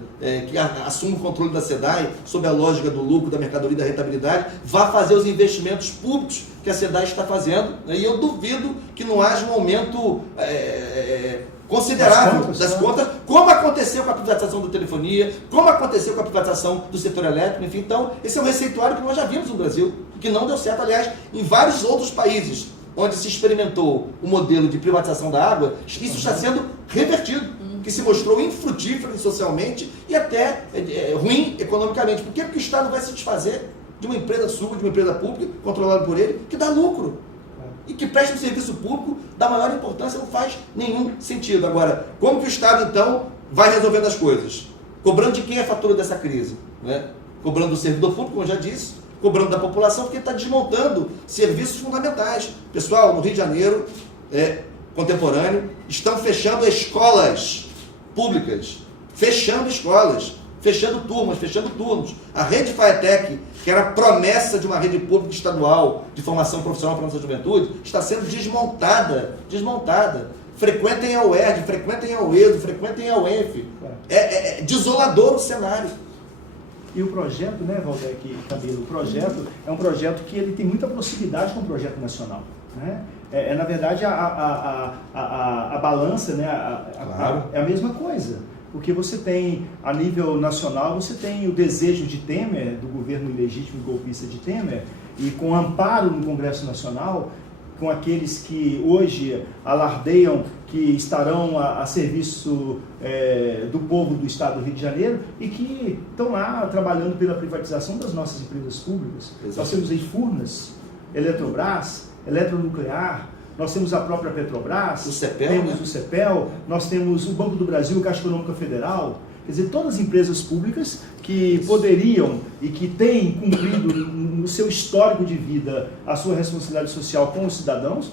que assume o controle da SEDAI, sob a lógica do lucro, da mercadoria e da rentabilidade, vá fazer os investimentos públicos que a SEDAI está fazendo, né? E eu duvido que não haja um aumento considerável das contas, como aconteceu com a privatização da telefonia, como aconteceu com a privatização do setor elétrico, enfim. Então, esse é um receituário que nós já vimos no Brasil, que não deu certo, aliás, em vários outros países onde se experimentou o modelo de privatização da água, isso está sendo revertido, que se mostrou infrutífero socialmente e até ruim economicamente. Por quê? Porque o Estado vai se desfazer de uma empresa sua, de uma empresa pública, controlada por ele, que dá lucro. E que presta um serviço público da maior importância, não faz nenhum sentido. Agora, como que o Estado, então, vai resolvendo as coisas? Cobrando de quem é a fatura dessa crise? Né? Cobrando do servidor público, como eu já disse, cobrando da população, porque está desmontando serviços fundamentais. Pessoal, no Rio de Janeiro, contemporâneo, estão fechando escolas públicas, fechando escolas, fechando turmas, fechando turnos. A rede FAETEC, que era a promessa de uma rede pública estadual de formação profissional para a nossa juventude, está sendo desmontada. Frequentem a UERJ, frequentem a UESO, frequentem a UENF. É desolador o cenário. E o projeto, né, Valdec e Camilo, o projeto é um projeto que ele tem muita proximidade com o projeto nacional. Né? Na verdade, a balança, né, Claro. é a mesma coisa. Porque você tem, a nível nacional, você tem o desejo de Temer, do governo ilegítimo e golpista de Temer, e com amparo no Congresso Nacional, com aqueles que hoje alardeiam que estarão a serviço do povo do Estado do Rio de Janeiro e que estão lá trabalhando pela privatização das nossas empresas públicas. Exatamente. Nós temos aí Furnas, Eletrobras, Eletronuclear, nós temos a própria Petrobras, O CEPEL, temos né? o CEPEL, nós temos o Banco do Brasil, Caixa Econômica Federal, quer dizer, todas as empresas públicas que poderiam e que têm cumprido no seu histórico de vida a sua responsabilidade social com os cidadãos.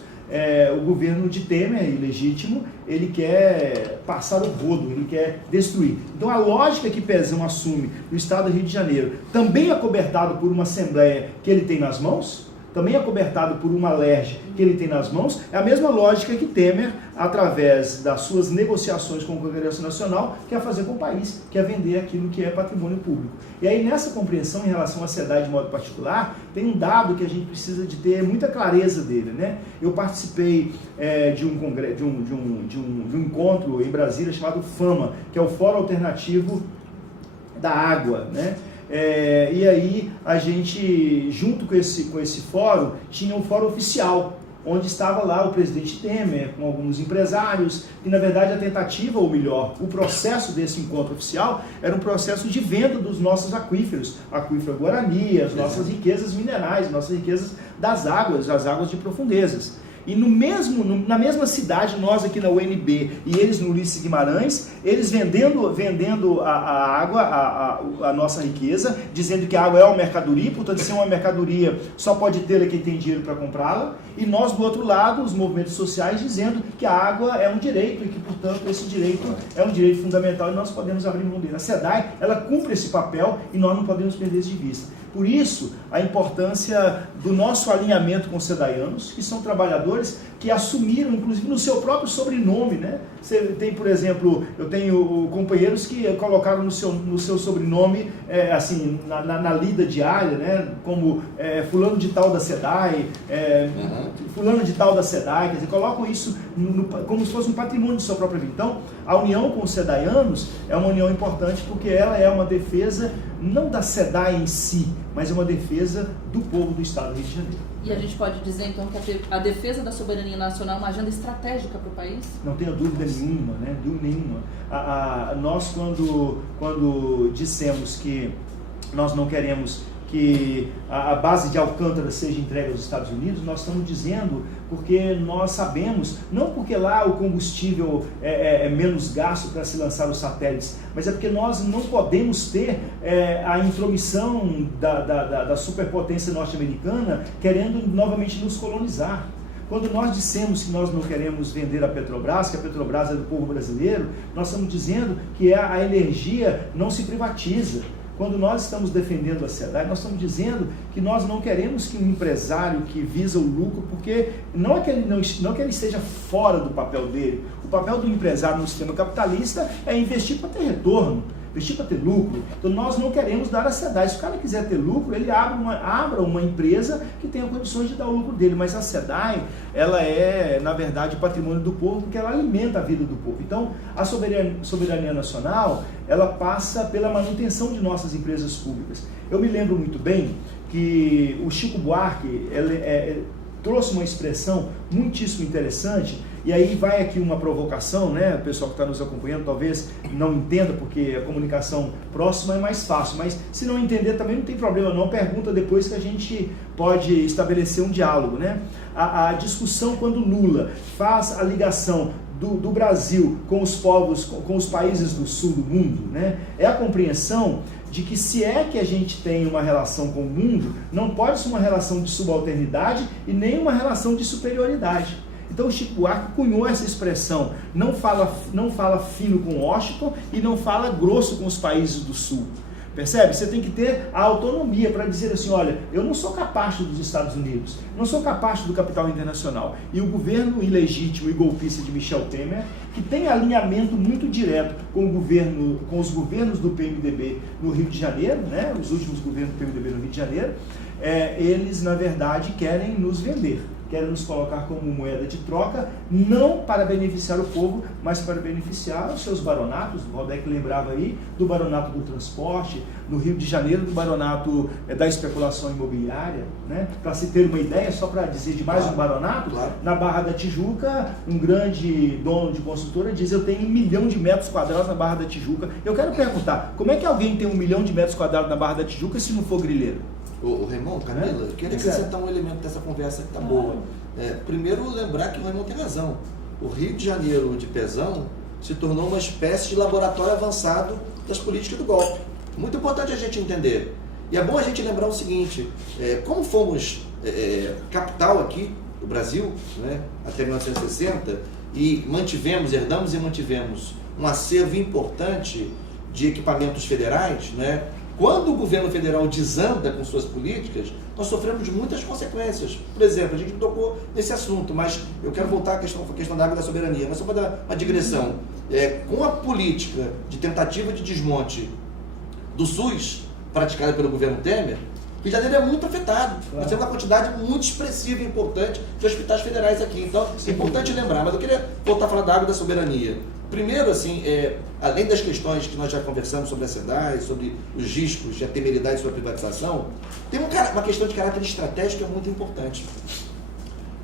O governo de Temer, ilegítimo, ele quer passar o rodo, ele quer destruir. Então a lógica que Pezão assume no Estado do Rio de Janeiro, também acobertado por uma Assembleia que ele tem nas mãos, também acobertado por uma LERJ que ele tem nas mãos, é a mesma lógica que Temer, através das suas negociações com o Congresso Nacional, quer fazer com o país, quer vender aquilo que é patrimônio público. E aí, nessa compreensão em relação à SEDAI de modo particular, tem um dado que a gente precisa de ter muita clareza dele. Né? Eu participei de um encontro em Brasília chamado FAMA, que é o Fórum Alternativo da Água, né? E aí a gente, junto com esse fórum, tinha um fórum oficial, onde estava lá o presidente Temer, com alguns empresários, e na verdade a tentativa, ou melhor, o processo desse encontro oficial era um processo de venda dos nossos aquíferos, aquífero Guarani, as nossas riquezas minerais, nossas riquezas das águas, as águas de profundezas. E na mesma cidade, nós aqui na UNB e eles no Ulisses Guimarães, eles vendendo a água, a nossa riqueza, dizendo que a água é uma mercadoria, portanto, se é uma mercadoria, só pode tê-la quem tem dinheiro para comprá-la. E nós, do outro lado, os movimentos sociais, dizendo que a água é um direito e que, portanto, esse direito é um direito fundamental e nós podemos abrir mão dele. A SEDAI, ela cumpre esse papel e nós não podemos perder isso de vista. Por isso, a importância do nosso alinhamento com os sedaianos, que são trabalhadores que assumiram, inclusive no seu próprio sobrenome, né? Você tem, por exemplo, eu tenho companheiros que colocaram no seu sobrenome, assim, na lida diária, né? Como fulano de tal da SEDAI, fulano de tal da SEDAI, quer dizer, colocam isso como se fosse um patrimônio de sua própria vida. Então, a união com os sedaianos é uma união importante porque ela é uma defesa, não da SEDAI em si, mas é uma defesa do povo do Estado do Rio de Janeiro. E a gente pode dizer, então, que a defesa da soberania nacional é uma agenda estratégica para o país? Não tenho dúvida nenhuma, né? Nenhuma. Nós, quando dissemos que nós não queremos que a base de Alcântara seja entregue aos Estados Unidos, nós estamos dizendo porque nós sabemos, não porque lá o combustível é menos gasto para se lançar os satélites, mas é porque nós não podemos ter a intromissão da superpotência norte-americana querendo novamente nos colonizar. Quando nós dissemos que nós não queremos vender a Petrobras, que a Petrobras é do povo brasileiro, nós estamos dizendo que a energia não se privatiza. Quando nós estamos defendendo a SEDAI, nós estamos dizendo que nós não queremos que um empresário que visa o lucro, porque não é que ele esteja fora do papel dele. O papel do empresário no sistema capitalista é investir para ter retorno, investir para ter lucro. Então nós não queremos dar a SEDAI. Se o cara quiser ter lucro, ele abra uma empresa que tenha condições de dar o lucro dele. Mas a SEDAI, ela é, na verdade, patrimônio do povo, porque ela alimenta a vida do povo. Então, a soberania nacional, ela passa pela manutenção de nossas empresas públicas. Eu me lembro muito bem que o Chico Buarque trouxe uma expressão muitíssimo interessante. E aí vai aqui uma provocação, né? O pessoal que está nos acompanhando talvez não entenda, porque a comunicação próxima é mais fácil, mas se não entender também não tem problema não, pergunta depois que a gente pode estabelecer um diálogo, né? A discussão quando Lula faz a ligação do Brasil com os povos, com os países do sul do mundo, né? É a compreensão de que se é que a gente tem uma relação com o mundo, não pode ser uma relação de subalternidade e nem uma relação de superioridade. Então o Chico Buarque cunhou essa expressão, não fala fino com Washington e não fala grosso com os países do sul. Percebe? Você tem que ter a autonomia para dizer assim, olha, eu não sou capacho dos Estados Unidos, não sou capacho do capital internacional. E o governo ilegítimo e golpista de Michel Temer, que tem alinhamento muito direto com os governos do PMDB no Rio de Janeiro, né? Os últimos governos do PMDB no Rio de Janeiro, eles, na verdade, querem nos vender. Querem nos colocar como moeda de troca, não para beneficiar o povo, mas para beneficiar os seus baronatos. O Rodeck lembrava aí do baronato do transporte, no Rio de Janeiro do baronato da especulação imobiliária, né? Para se ter uma ideia, só para dizer de mais um baronato, na Barra da Tijuca, um grande dono de construtora diz, eu tenho 1 milhão de metros quadrados na Barra da Tijuca. Eu quero perguntar, como é que alguém tem 1 milhão de metros quadrados na Barra da Tijuca se não for grileiro? O Raymond, Camila, eu queria acrescentar um elemento dessa conversa que está boa. Primeiro, lembrar que o Raymond tem razão. O Rio de Janeiro de Pezão se tornou uma espécie de laboratório avançado das políticas do golpe. Muito importante a gente entender. E é bom a gente lembrar o seguinte, como fomos capital aqui do Brasil, né, até 1960, e herdamos e mantivemos um acervo importante de equipamentos federais, né? Quando o governo federal desanda com suas políticas, nós sofremos muitas consequências. Por exemplo, a gente tocou nesse assunto, mas eu quero voltar à questão da água da soberania, mas só para dar uma digressão. Com a política de tentativa de desmonte do SUS, praticada pelo governo Temer, o Rio de Janeiro é muito afetado. Nós temos uma quantidade muito expressiva e importante de hospitais federais aqui. Então, é importante lembrar, mas eu queria voltar a falar da água da soberania. Primeiro, assim, além das questões que nós já conversamos sobre a SEDAI, sobre os riscos e a temeridade sobre a privatização, tem uma questão de caráter estratégico que é muito importante.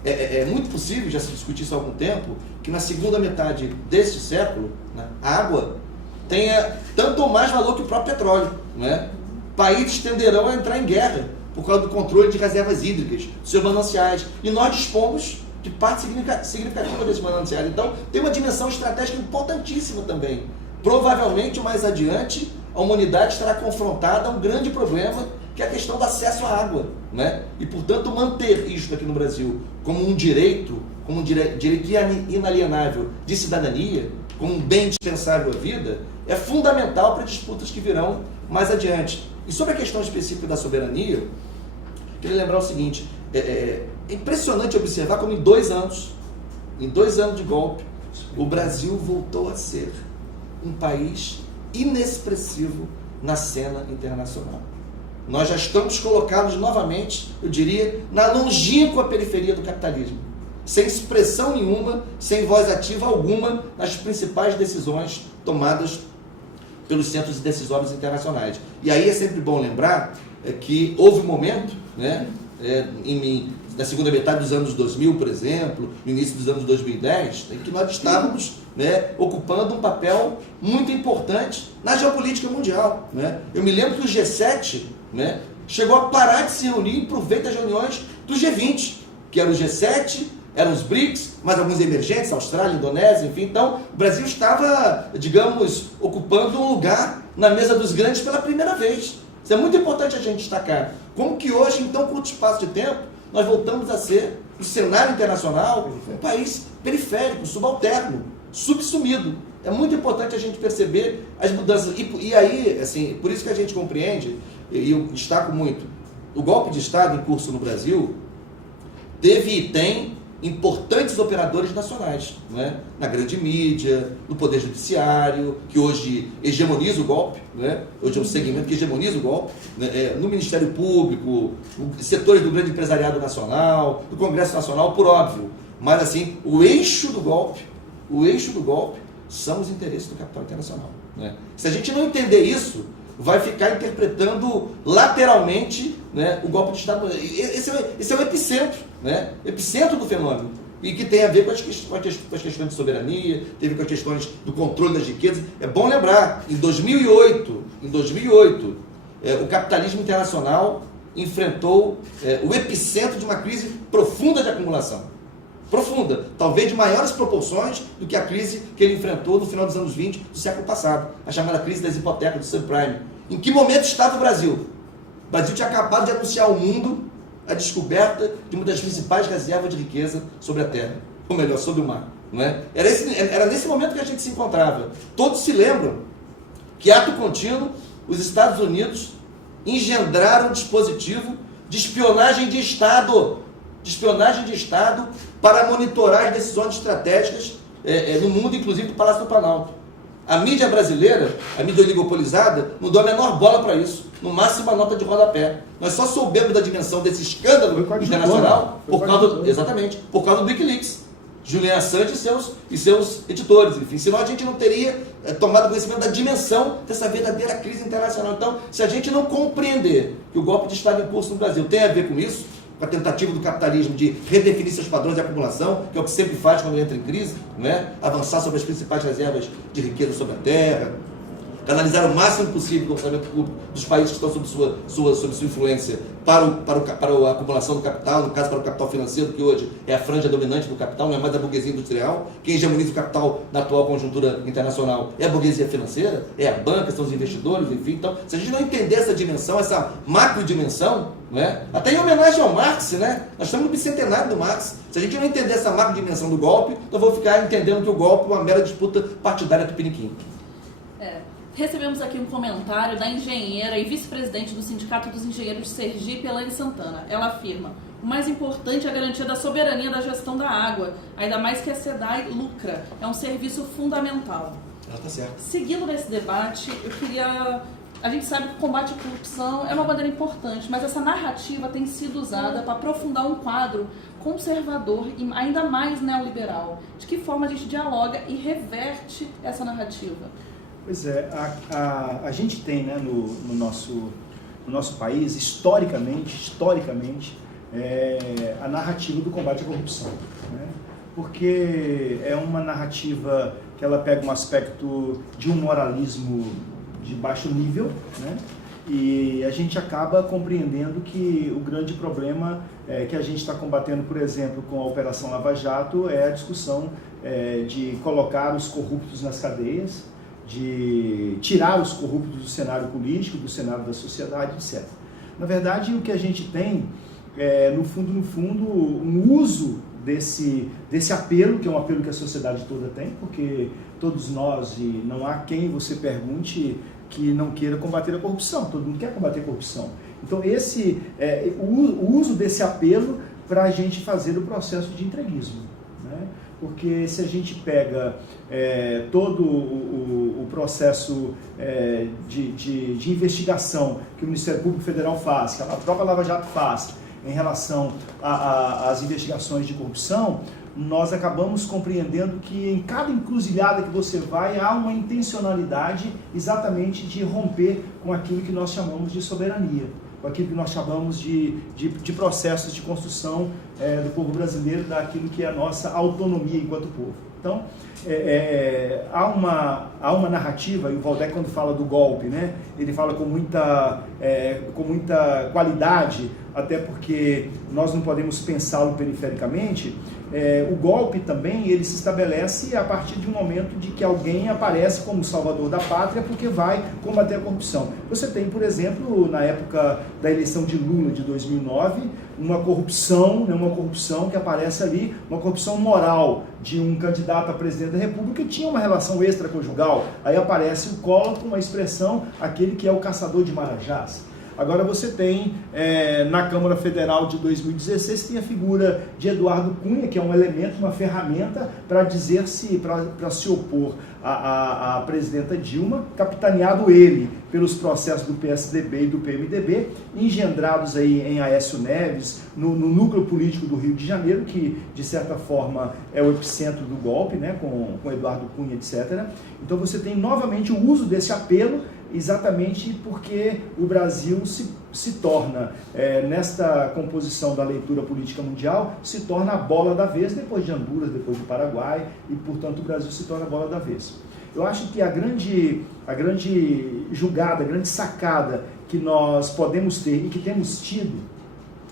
É muito possível, já se discutiu isso há algum tempo, que na segunda metade deste século, né, a água tenha tanto ou mais valor que o próprio petróleo. Né? Países tenderão a entrar em guerra por causa do controle de reservas hídricas, dos seus mananciais. E nós dispomos de parte significativa desse manancial. Então, tem uma dimensão estratégica importantíssima também. Provavelmente, mais adiante, a humanidade estará confrontada a um grande problema, que é a questão do acesso à água. Né? E, portanto, manter isso aqui no Brasil como um direito inalienável de cidadania, como um bem indispensável à vida, é fundamental para disputas que virão mais adiante. E sobre a questão específica da soberania, queria lembrar o seguinte, é impressionante observar como em 2 anos em 2 anos de golpe, o Brasil voltou a ser um país inexpressivo na cena internacional. Nós já estamos colocados novamente, eu diria, na longínqua periferia do capitalismo, sem expressão nenhuma, sem voz ativa alguma nas principais decisões tomadas pelos centros decisórios internacionais. E aí é sempre bom lembrar que houve um momento, né, na segunda metade dos anos 2000, por exemplo, no início dos anos 2010, em que nós estávamos, né, ocupando um papel muito importante na geopolítica mundial. Né? Eu me lembro que o G7, né, chegou a parar de se reunir em proveito das reuniões do G20, que era o G7, eram os BRICS, mais alguns emergentes, Austrália, Indonésia, enfim. Então, o Brasil estava, digamos, ocupando um lugar na mesa dos grandes pela primeira vez. Isso é muito importante a gente destacar. Como que hoje, em tão curto espaço de tempo, nós voltamos a ser, no cenário internacional, um país periférico, subalterno, subsumido. É muito importante a gente perceber as mudanças. E aí, assim, por isso que a gente compreende, e eu destaco muito, o golpe de Estado em curso no Brasil teve e tem importantes operadores nacionais, né? Na grande mídia, no Poder Judiciário, que hoje hegemoniza o golpe, né? Hoje é um segmento que hegemoniza o golpe, né? No Ministério Público, setores do grande empresariado nacional, do Congresso Nacional, por óbvio. Mas, assim, o eixo do golpe são os interesses do capital internacional, né? Se a gente não entender isso, vai ficar interpretando lateralmente, né, o golpe de Estado. Esse é o epicentro, né? Epicentro do fenômeno. E que tem a ver com as questões de soberania, teve com as questões do controle das riquezas. É bom lembrar, em 2008, o capitalismo internacional enfrentou o epicentro de uma crise profunda de acumulação. Profunda, talvez de maiores proporções do que a crise que ele enfrentou no final dos anos 20 do século passado, a chamada crise das hipotecas, do subprime. Em que momento estava o Brasil? O Brasil tinha acabado de anunciar ao mundo a descoberta de uma das principais reservas de riqueza sobre a terra, ou melhor, sobre o mar. Não é? Era nesse momento que a gente se encontrava. Todos se lembram que, ato contínuo, os Estados Unidos engendraram um dispositivo de espionagem de Estado para monitorar as decisões estratégicas no mundo, inclusive do Palácio do Planalto. A mídia brasileira, a mídia oligopolizada, não deu a menor bola para isso. No máximo, uma nota de rodapé. Nós só soubemos da dimensão desse escândalo internacional por causa do Wikileaks. Julian Assange e seus editores. Enfim, senão a gente não teria tomado conhecimento da dimensão dessa verdadeira crise internacional. Então, se a gente não compreender que o golpe de Estado em curso no Brasil tem a ver com isso, com a tentativa do capitalismo de redefinir seus padrões de acumulação, que é o que sempre faz quando entra em crise, né? Avançar sobre as principais reservas de riqueza sobre a terra, canalizar o máximo possível do orçamento público dos países que estão sob sua influência para a acumulação do capital, no caso para o capital financeiro, que hoje é a franja dominante do capital, não é mais a burguesia industrial. Quem hegemoniza o capital na atual conjuntura internacional é a burguesia financeira, é a banca, são os investidores, enfim. Então, se a gente não entender essa dimensão, essa macrodimensão, né? Até em homenagem ao Marx, né? Nós estamos no bicentenário do Marx. Se a gente não entender essa macrodimensão do golpe, nós vamos ficar entendendo que o golpe é uma mera disputa partidária tupiniquim. Recebemos aqui um comentário da engenheira e vice-presidente do Sindicato dos Engenheiros de Sergipe, Elaine Santana. Ela afirma: o mais importante é a garantia da soberania da gestão da água, ainda mais que a SEDAI lucra. É um serviço fundamental. Ela está certa. Seguindo nesse debate, eu queria... A gente sabe que o combate à corrupção é uma bandeira importante, mas essa narrativa tem sido usada para aprofundar um quadro conservador e ainda mais neoliberal. De que forma a gente dialoga e reverte essa narrativa? Pois é, a gente tem, né, no nosso país, historicamente, a narrativa do combate à corrupção, né? Porque é uma narrativa que ela pega um aspecto de um moralismo de baixo nível, né? E a gente acaba compreendendo que o grande problema que a gente está combatendo, por exemplo, com a Operação Lava Jato, é a discussão de colocar os corruptos nas cadeias, de tirar os corruptos do cenário político, do cenário da sociedade, etc. Na verdade, o que a gente tem é, no fundo, um uso desse apelo, que é um apelo que a sociedade toda tem, porque todos nós, e não há quem você pergunte que não queira combater a corrupção, todo mundo quer combater a corrupção. Então, o uso desse apelo para a gente fazer o processo de entreguismo, né? porque se a gente pega todo o processo de investigação que o Ministério Público Federal faz, que a própria Lava Jato faz, em relação às investigações de corrupção, nós acabamos compreendendo que em cada encruzilhada que você vai, há uma intencionalidade exatamente de romper com aquilo que nós chamamos de soberania, com aquilo que nós chamamos de processos de construção do povo brasileiro, daquilo que é a nossa autonomia enquanto povo. Então, há uma narrativa, e o Waldeck, quando fala do golpe, né, ele fala com muita qualidade, até porque nós não podemos pensá-lo perifericamente. O golpe também, ele se estabelece a partir de um momento de que alguém aparece como salvador da pátria porque vai combater a corrupção. Você tem, por exemplo, na época da eleição de Lula de 2009, uma corrupção que aparece ali, uma corrupção moral de um candidato a presidente da República que tinha uma relação extraconjugal. Aí aparece o Collor com uma expressão, aquele que é o caçador de marajás. Agora você tem, na Câmara Federal de 2016, tem a figura de Eduardo Cunha, que é um elemento, uma ferramenta para para se opor à presidenta Dilma, capitaneado ele pelos processos do PSDB e do PMDB, engendrados aí em Aécio Neves, no núcleo político do Rio de Janeiro, que de certa forma é o epicentro do golpe, né, com Eduardo Cunha, etc. Então você tem novamente o uso desse apelo, exatamente porque o Brasil se torna, nesta composição da leitura política mundial, se torna a bola da vez, depois de Honduras, depois do Paraguai, e portanto o Brasil se torna a bola da vez. Eu acho que a grande jogada, a grande sacada que nós podemos ter e que temos tido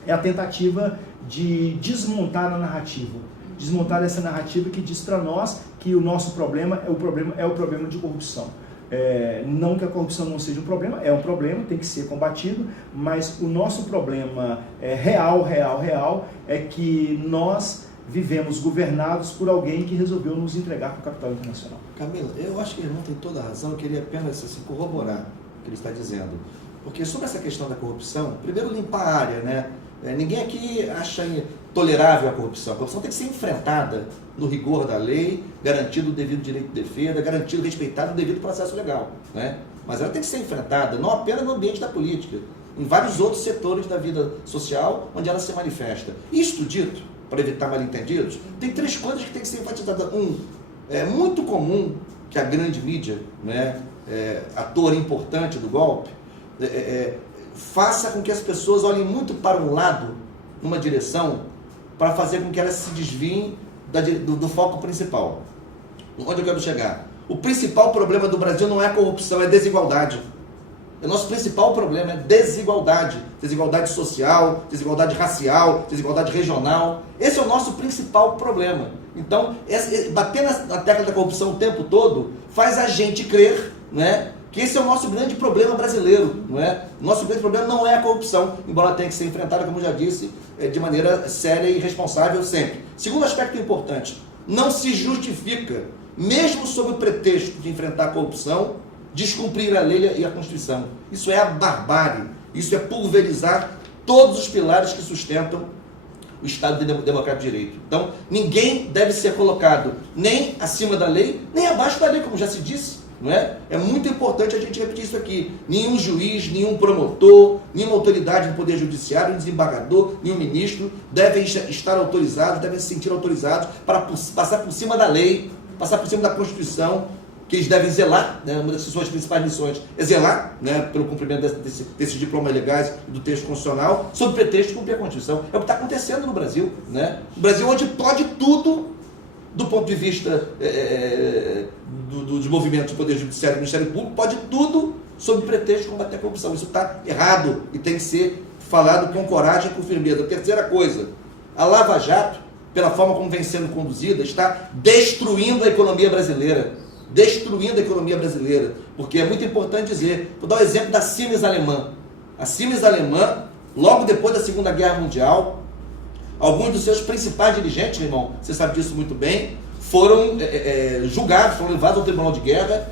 é a tentativa de desmontar a narrativa. Desmontar essa narrativa que diz para nós que o nosso problema é o problema de corrupção. Não que a corrupção não seja um problema, é um problema, tem que ser combatido, mas o nosso problema real é que nós vivemos governados por alguém que resolveu nos entregar para o capital internacional. Camila, eu acho que o irmão tem toda a razão, eu queria apenas corroborar o que ele está dizendo. Porque sobre essa questão da corrupção, primeiro limpar a área, né? Ninguém aqui acha tolerável a corrupção. A corrupção tem que ser enfrentada no rigor da lei, garantido o devido direito de defesa, garantido, respeitado o devido processo legal, né? Mas ela tem que ser enfrentada não apenas no ambiente da política, em vários outros setores da vida social onde ela se manifesta. Isto dito, para evitar mal-entendidos, tem 3 coisas que tem que ser enfatizadas. É muito comum que a grande mídia, né, ator importante do golpe, faça com que as pessoas olhem muito para um lado, numa direção, para fazer com que elas se desviem do foco principal. Onde eu quero chegar? O principal problema do Brasil não é a corrupção, é a desigualdade. O nosso principal problema é desigualdade. Desigualdade social, desigualdade racial, desigualdade regional. Esse é o nosso principal problema. Então, bater na tecla da corrupção o tempo todo faz a gente crer, né, que esse é o nosso grande problema brasileiro, não é? O nosso grande problema não é a corrupção, embora ela tenha que ser enfrentada, como eu já disse, de maneira séria e responsável sempre. Segundo aspecto importante, não se justifica, mesmo sob o pretexto de enfrentar a corrupção, descumprir a lei e a Constituição. Isso é a barbárie, isso é pulverizar todos os pilares que sustentam o Estado Democrático de Direito. Então, ninguém deve ser colocado nem acima da lei, nem abaixo da lei, como já se disse. Não é? É muito importante a gente repetir isso aqui. Nenhum juiz, nenhum promotor, nenhuma autoridade do Poder Judiciário, nenhum desembargador, nenhum ministro devem estar autorizados, devem se sentir autorizados para passar por cima da lei, passar por cima da Constituição, que eles devem zelar, né? Uma das suas principais missões é zelar, né, pelo cumprimento desses diplomas legais e do texto constitucional, sob pretexto de cumprir a Constituição. É o que está acontecendo no Brasil. Né? O Brasil onde pode tudo, do ponto de vista dos movimentos do Poder Judiciário e do Ministério Público, pode tudo sob pretexto de combater a corrupção. Isso está errado e tem que ser falado com coragem e com firmeza. Terceira coisa, a Lava Jato, pela forma como vem sendo conduzida, está destruindo a economia brasileira. Destruindo a economia brasileira. Porque é muito importante dizer, vou dar o exemplo da Siemens alemã. A Siemens alemã, logo depois da Segunda Guerra Mundial, alguns dos seus principais dirigentes, meu irmão, você sabe disso muito bem, foram julgados, foram levados ao Tribunal de Guerra,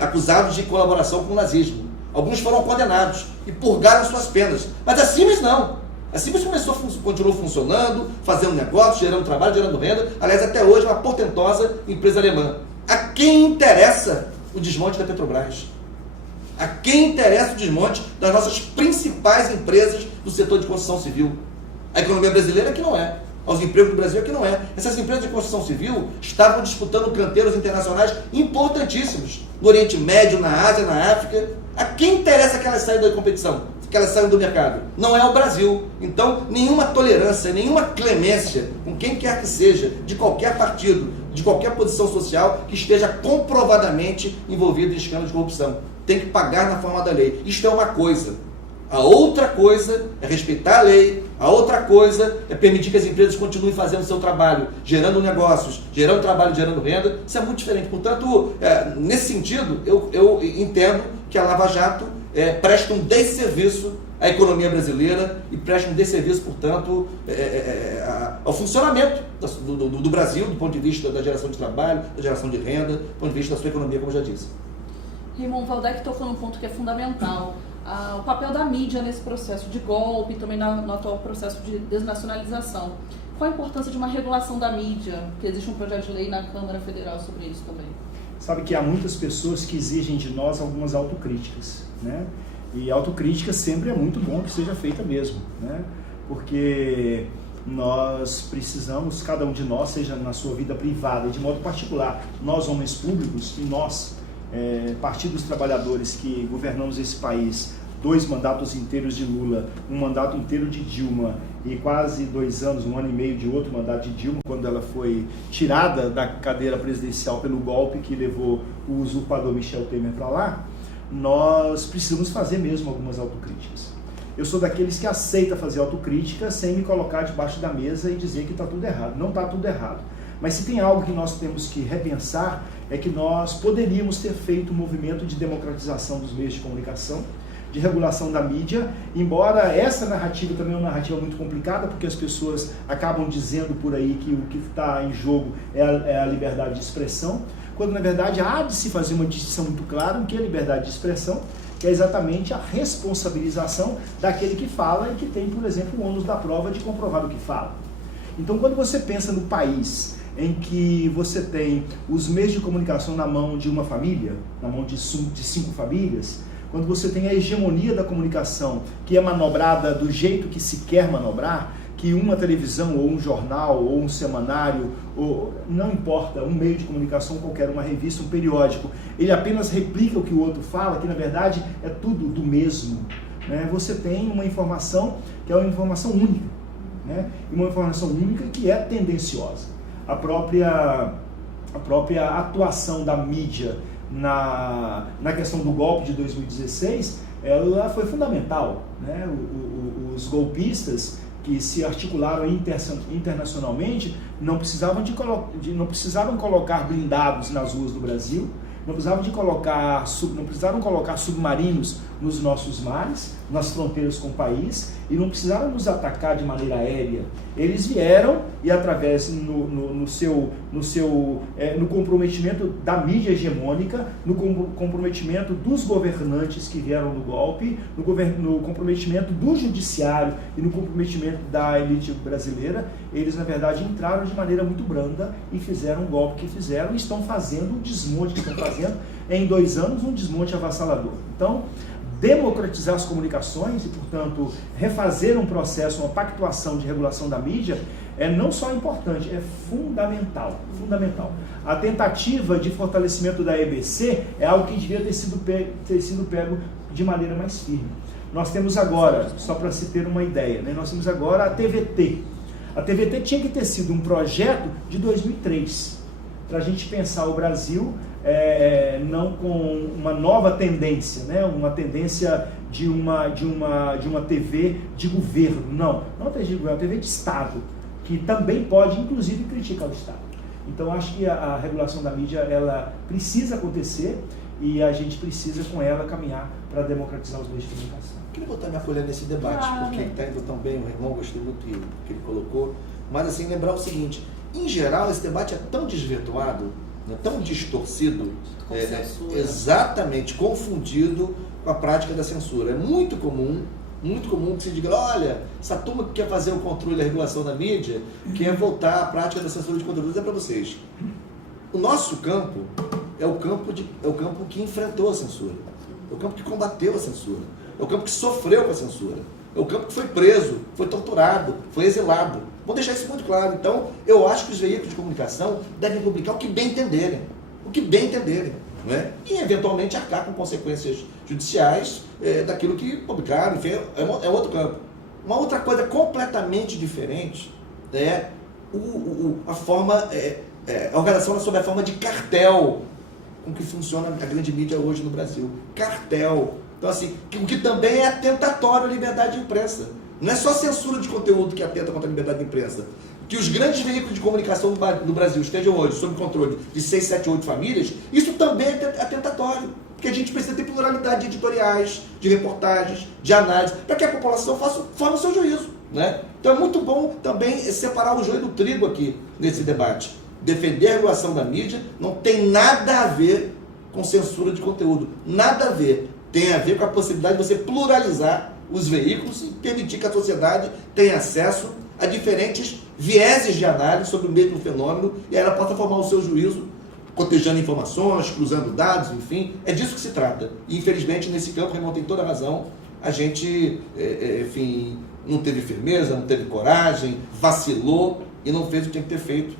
acusados de colaboração com o nazismo. Alguns foram condenados e purgaram suas penas. Mas a Siemens não. A Symbios continuou funcionando, fazendo negócio, gerando trabalho, gerando renda. Aliás, até hoje é uma portentosa empresa alemã. A quem interessa o desmonte da Petrobras? A quem interessa o desmonte das nossas principais empresas do setor de construção civil? A economia brasileira que não é. Aos empregos do Brasil que não é. Essas empresas de construção civil estavam disputando canteiros internacionais importantíssimos no Oriente Médio, na Ásia, na África. A quem interessa que elas saiam da competição? Que elas saiam do mercado? Não é o Brasil. Então, nenhuma tolerância, nenhuma clemência com quem quer que seja, de qualquer partido, de qualquer posição social que esteja comprovadamente envolvido em escândalo de corrupção. Tem que pagar na forma da lei. Isto é uma coisa. A outra coisa é respeitar a lei. A outra coisa é permitir que as empresas continuem fazendo o seu trabalho, gerando negócios, gerando trabalho, gerando renda. Isso é muito diferente. Portanto, nesse sentido, eu entendo que a Lava Jato presta um desserviço à economia brasileira e presta um desserviço, portanto, ao funcionamento do Brasil, do ponto de vista da geração de trabalho, da geração de renda, do ponto de vista da sua economia, como eu já disse. Raymond Valdec tocou num ponto que é fundamental. O papel da mídia nesse processo de golpe e também no atual processo de desnacionalização. Qual a importância de uma regulação da mídia? Porque existe um projeto de lei na Câmara Federal sobre isso também. Sabe que há muitas pessoas que exigem de nós algumas autocríticas, né? E autocrítica sempre é muito bom que seja feita mesmo, né? Porque nós precisamos, cada um de nós, seja na sua vida privada e de modo particular, nós homens públicos e nós, Partido dos Trabalhadores que governamos esse país, 2 mandatos inteiros de Lula, um mandato inteiro de Dilma e quase 2 anos, 1 ano e meio de outro mandato de Dilma, quando ela foi tirada da cadeira presidencial pelo golpe que levou o usurpador Michel Temer para lá, nós precisamos fazer mesmo algumas autocríticas. Eu sou daqueles que aceita fazer autocrítica sem me colocar debaixo da mesa e dizer que está tudo errado. Não está tudo errado. Mas se tem algo que nós temos que repensar, é que nós poderíamos ter feito um movimento de democratização dos meios de comunicação, de regulação da mídia, embora essa narrativa também é uma narrativa muito complicada, porque as pessoas acabam dizendo por aí que o que está em jogo é a liberdade de expressão, quando na verdade há de se fazer uma distinção muito clara em que é a liberdade de expressão, que é exatamente a responsabilização daquele que fala e que tem, por exemplo, o ônus da prova de comprovar o que fala. Então, quando você pensa no país em que você tem os meios de comunicação na mão de uma família, na mão de 5 famílias, quando você tem a hegemonia da comunicação que é manobrada do jeito que se quer manobrar, que uma televisão ou um jornal ou um semanário, ou não importa, um meio de comunicação qualquer, uma revista, um periódico, ele apenas replica o que o outro fala, que na verdade é tudo do mesmo, né? Você tem uma informação que é uma informação única, né? E uma informação única que é tendenciosa. A própria atuação da mídia na questão do golpe de 2016, ela foi fundamental, né? Os golpistas que se articularam internacionalmente não precisavam colocar blindados nas ruas do Brasil, não precisaram colocar submarinos nos nossos mares, nas fronteiras com o país, e não precisaram nos atacar de maneira aérea. Eles vieram e através no comprometimento da mídia hegemônica, no comprometimento dos governantes que vieram do golpe, no comprometimento do judiciário e no comprometimento da elite brasileira, eles na verdade entraram de maneira muito branda e fizeram o golpe que fizeram e estão fazendo o desmonte que estão fazendo em 2 anos, um desmonte avassalador. Então, democratizar as comunicações e, portanto, refazer um processo, uma pactuação de regulação da mídia é não só importante, é fundamental, fundamental. A tentativa de fortalecimento da EBC é algo que devia ter sido pego de maneira mais firme. Nós temos agora, só para se ter uma ideia, né, nós temos agora a TVT. A TVT tinha que ter sido um projeto de 2003, para a gente pensar o Brasil não com uma nova tendência, né? Uma tendência de uma TV de governo, não é TV de governo, é uma TV de Estado, que também pode, inclusive, criticar o Estado. Então, acho que a regulação da mídia, ela precisa acontecer e a gente precisa, com ela, caminhar para democratizar os meios de comunicação. Queria botar minha colher nesse debate, porque está indo tão bem, o Raymond, gostei muito do que ele colocou, mas assim, lembrar o seguinte, em geral, esse debate é tão desvirtuado, tão distorcido, exatamente confundido com a prática da censura. É muito comum muito comum que se diga, olha, essa turma que quer fazer o controle e a regulação da mídia, quer voltar à prática da censura de conteúdos, é para vocês. O nosso campo é o campo que enfrentou a censura, é o campo que combateu a censura, é o campo que sofreu com a censura, é o campo que foi preso, foi torturado, foi exilado. Vou deixar isso muito claro. Então, eu acho que os veículos de comunicação devem publicar o que bem entenderem, não é? E, eventualmente, arcar com consequências judiciais daquilo que publicaram, enfim, é outro campo. Uma outra coisa completamente diferente é a organização sob a forma de cartel com que funciona a grande mídia hoje no Brasil. Cartel. Então, assim, o que também é atentatório à liberdade de imprensa. Não é só censura de conteúdo que atenta contra a liberdade de imprensa. Que os grandes veículos de comunicação no Brasil estejam hoje sob controle de 6, 7, 8 famílias, isso também é atentatório. Porque a gente precisa ter pluralidade de editoriais, de reportagens, de análise, para que a população forme o seu juízo, né? Então é muito bom também separar o joio do trigo aqui nesse debate. Defender a regulação da mídia não tem nada a ver com censura de conteúdo. Nada a ver. Tem a ver com a possibilidade de você pluralizar os veículos e permitir que a sociedade tenha acesso a diferentes vieses de análise sobre o mesmo fenômeno e ela possa formar o seu juízo, cotejando informações, cruzando dados, enfim. É disso que se trata. E, infelizmente, nesse campo, o Raymond tem toda a razão, a gente, enfim, não teve firmeza, não teve coragem, vacilou e não fez o que tinha que ter feito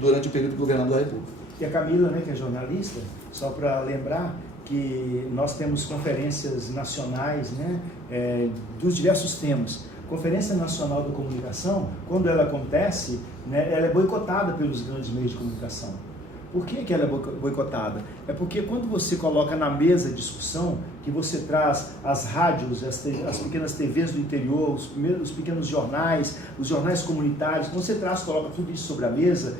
durante o período do governador da República. E a Camila, né, que é jornalista, só para lembrar que nós temos conferências nacionais, né, dos diversos temas. Conferência Nacional da Comunicação, quando ela acontece, né, ela é boicotada pelos grandes meios de comunicação. Por que ela é boicotada? É porque quando você coloca na mesa de discussão, que você traz as rádios, as pequenas TVs do interior, os pequenos jornais, os jornais comunitários, quando você coloca tudo isso sobre a mesa,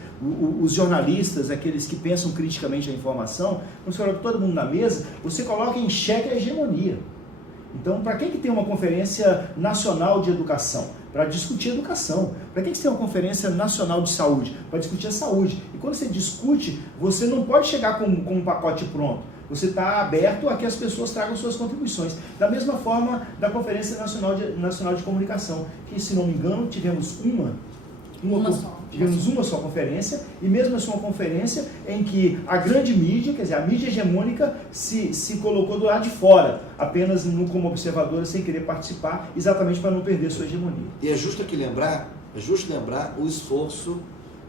os jornalistas, aqueles que pensam criticamente a informação, quando você coloca todo mundo na mesa, você coloca em xeque a hegemonia. Então, para que tem uma conferência nacional de educação? Para discutir educação. Para que você tem uma conferência nacional de saúde? Para discutir a saúde. E quando você discute, você não pode chegar com um pacote pronto. Você está aberto a que as pessoas tragam suas contribuições. Da mesma forma da Conferência Nacional de Comunicação, que, se não me engano, tivemos uma só conferência, e mesmo assim uma conferência em que a grande mídia, quer dizer, a mídia hegemônica se colocou do lado de fora, apenas como observadora, sem querer participar, exatamente para não perder sua hegemonia. E é justo lembrar o esforço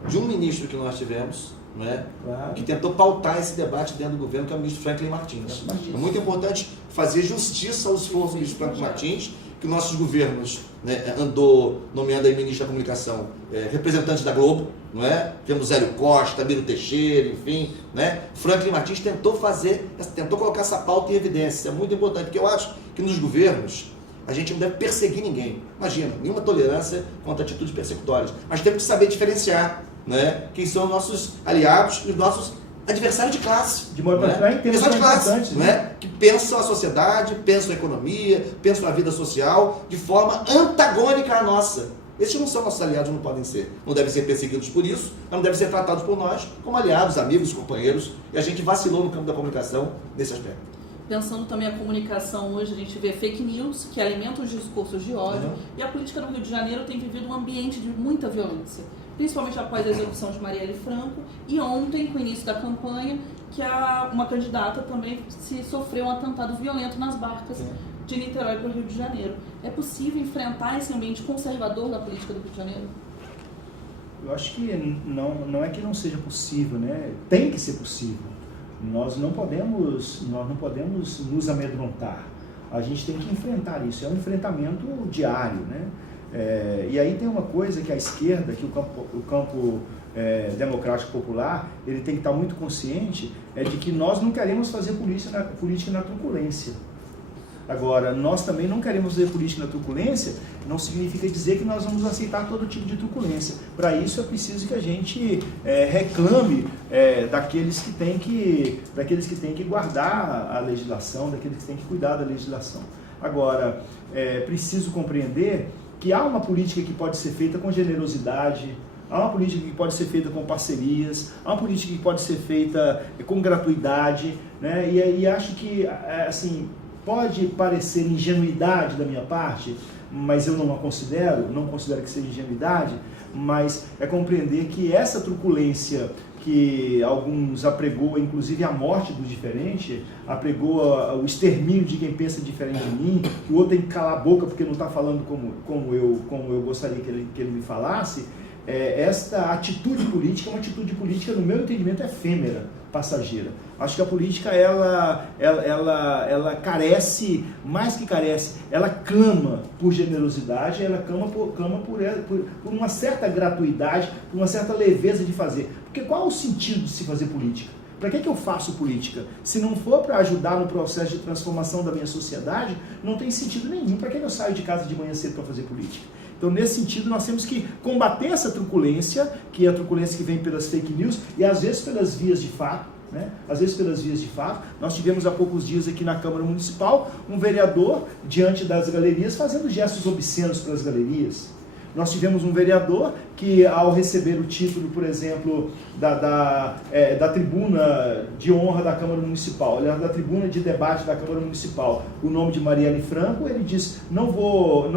de um ministro que nós tivemos, né, claro, que tentou pautar esse debate dentro do governo, que é o ministro Franklin Martins. É muito importante fazer justiça ao esforço do ministro Franklin Martins, que nossos governos, né, andou nomeando aí ministro da comunicação, representantes da Globo, não é? Temos Hélio Costa, Miro Teixeira, enfim, né? Franklin Martins tentou colocar essa pauta em evidência. Isso é muito importante, porque eu acho que nos governos a gente não deve perseguir ninguém. Imagina, nenhuma tolerância contra atitudes persecutórias. Mas temos que saber diferenciar, né, quem são nossos aliados e os nossos adversários de classe. De modo para adversários de classe, né? Que pensam a sociedade, pensam a economia, pensam a vida social de forma antagônica à nossa. Esses não são nossos aliados, não podem ser. Não devem ser perseguidos por isso, mas não devem ser tratados por nós como aliados, amigos, companheiros. E a gente vacilou no campo da comunicação nesse aspecto. Pensando também a comunicação hoje, a gente vê fake news que alimentam os discursos de ódio, e a política no Rio de Janeiro tem vivido um ambiente de muita violência, principalmente após a execução de Marielle Franco, e ontem, com o início da campanha, que uma candidata também sofreu um atentado violento nas barcas de Niterói para o Rio de Janeiro. É possível enfrentar esse ambiente conservador da política do Rio de Janeiro? Eu acho que não é que não seja possível, né? Tem que ser possível. Nós não podemos nos amedrontar. A gente tem que enfrentar isso. É um enfrentamento diário, né? E aí tem uma coisa que a esquerda, que o campo democrático popular, ele tem que estar muito consciente, de que nós não queremos fazer política na truculência. Agora, nós também não queremos fazer política na truculência, não significa dizer que nós vamos aceitar todo tipo de truculência. Para isso é preciso que a gente reclame daqueles que têm que guardar a legislação, daqueles que têm que cuidar da legislação. Agora, preciso compreender que há uma política que pode ser feita com generosidade, há uma política que pode ser feita com parcerias, há uma política que pode ser feita com gratuidade, né? E acho que, assim, Pode parecer ingenuidade da minha parte, mas eu não considero que seja ingenuidade, mas é compreender que essa truculência que alguns apregou, inclusive a morte do diferente, apregou o extermínio de quem pensa diferente de mim, que o outro tem que calar a boca porque não está falando como eu gostaria que ele me falasse. Esta atitude política é uma atitude política, no meu entendimento, efêmera, passageira. Acho que a política, ela carece, mais que carece, ela clama por generosidade, ela clama por uma certa gratuidade, por uma certa leveza de fazer. Porque qual é o sentido de se fazer política? Para que eu faço política? Se não for para ajudar no processo de transformação da minha sociedade, não tem sentido nenhum. Para que eu saio de casa de manhã cedo para fazer política? Então, nesse sentido, nós temos que combater essa truculência, que é a truculência que vem pelas fake news e às vezes pelas vias de fato. Às vezes pelas vias de fato. Nós tivemos há poucos dias aqui na Câmara Municipal um vereador diante das galerias fazendo gestos obscenos pelas galerias. Nós tivemos um vereador que, ao receber o título, por exemplo, da tribuna de honra da Câmara Municipal, aliás, da tribuna de debate da Câmara Municipal, o nome de Marielle Franco, ele diz, não vou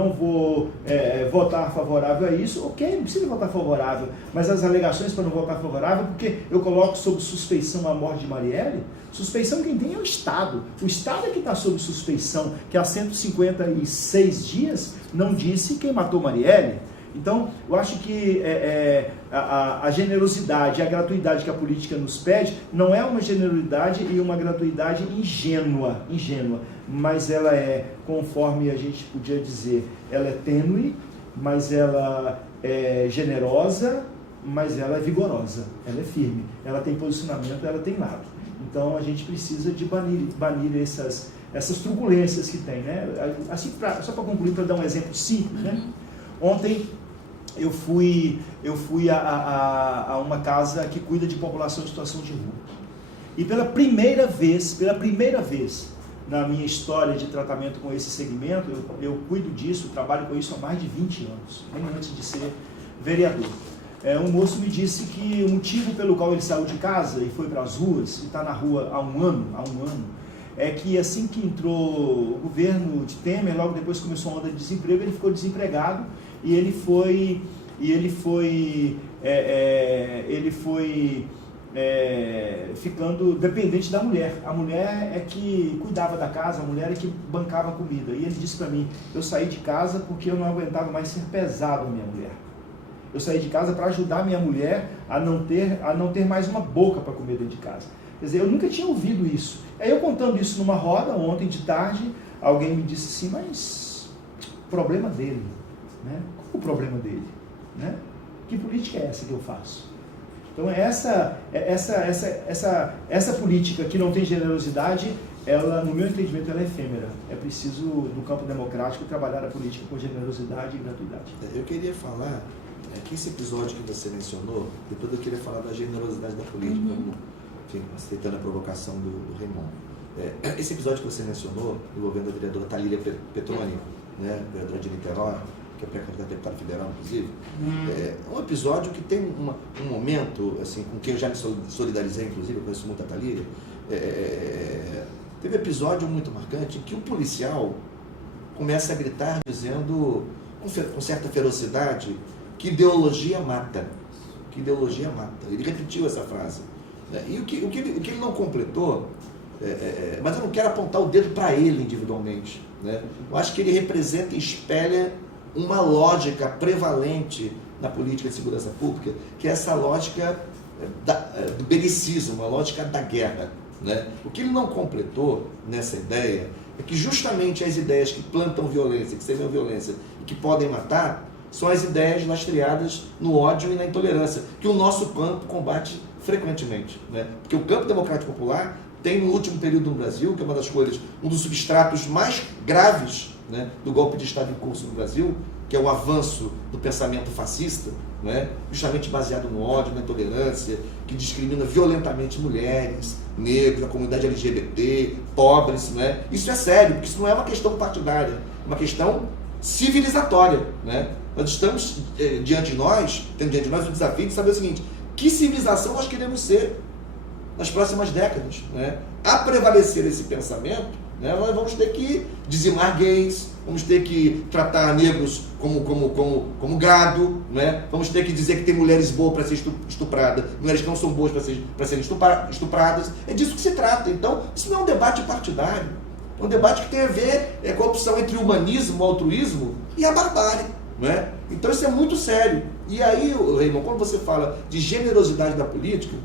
votar favorável a isso. Ok, não precisa votar favorável, mas as alegações para não votar favorável, porque eu coloco sob suspeição a morte de Marielle. Suspeição quem tem é o Estado. O Estado é que está sob suspeição, que há 156 dias não disse quem matou Marielle. Então, eu acho que a generosidade e a gratuidade que a política nos pede não é uma generosidade e uma gratuidade ingênua, mas ela é, conforme a gente podia dizer, ela é tênue, mas ela é generosa, mas ela é vigorosa, ela é firme, ela tem posicionamento, ela tem lado. Então, a gente precisa de banir essas turbulências que tem, né? Assim, só para concluir, para dar um exemplo simples, né? Ontem eu fui a uma casa que cuida de população em situação de rua. E pela primeira vez na minha história de tratamento com esse segmento, eu cuido disso, trabalho com isso há mais de 20 anos, bem antes de ser vereador. Um moço me disse que o motivo pelo qual ele saiu de casa e foi para as ruas, e está na rua há um ano, é que assim que entrou o governo de Temer, logo depois começou a onda de desemprego, ele ficou desempregado e ele foi ficando dependente da mulher. A mulher é que cuidava da casa, a mulher é que bancava a comida. E ele disse para mim, eu saí de casa porque eu não aguentava mais ser pesado a minha mulher. Eu saí de casa para ajudar a minha mulher a não ter mais uma boca para comer dentro de casa. Quer dizer, eu nunca tinha ouvido isso. Aí eu contando isso numa roda, ontem de tarde, alguém me disse assim, mas o problema dele, né? Qual o problema dele? Né? Que política é essa que eu faço? Então essa política que não tem generosidade, ela, no meu entendimento, ela é efêmera. É preciso, no campo democrático, trabalhar a política com generosidade e gratuidade. Eu queria falar que esse episódio que você mencionou, depois eu queria falar da generosidade da política, enfim, aceitando a provocação do Raymond. Esse episódio que você mencionou, envolvendo a vereadora Thalília Petroni, né, vereadora de Niterói, que é pré-candidata a deputada federal, inclusive, é um episódio que tem um momento, assim, com quem eu já me solidarizei, inclusive, eu conheço muito a Thalília, teve um episódio muito marcante em que um policial começa a gritar dizendo, com certa ferocidade, que ideologia mata. Que ideologia mata. Ele repetiu essa frase. E o que ele não completou, mas eu não quero apontar o dedo para ele individualmente, né? Eu acho que ele representa e espelha uma lógica prevalente na política de segurança pública, que é essa lógica do belicismo, uma lógica da guerra, né? O que ele não completou nessa ideia é que justamente as ideias que plantam violência, que semeiam violência e que podem matar, são as ideias lastreadas no ódio e na intolerância, que o nosso campo combate frequentemente, né? Porque o campo democrático popular tem, no último período no Brasil, que é uma das coisas, um dos substratos mais graves, né, do golpe de Estado em curso no Brasil, que é o avanço do pensamento fascista, né, justamente baseado no ódio, na intolerância, que discrimina violentamente mulheres, negros, a comunidade LGBT, pobres, né? Isso é sério, porque isso não é uma questão partidária, é uma questão civilizatória, né? Nós estamos tendo diante de nós o desafio de saber o seguinte: que civilização nós queremos ser? nas próximas décadas, né? A prevalecer esse pensamento, né, nós vamos ter que dizimar gays, vamos ter que tratar negros como gado, né? Vamos ter que dizer que tem mulheres boas para ser estupradas, mulheres que não são boas para serem estupradas. É disso que se trata. Então, isso não é um debate partidário, é um debate que tem a ver com a opção entre o humanismo, o altruísmo e a barbárie, né? Então isso é muito sério. E aí, Raymond, quando você fala de generosidade da política,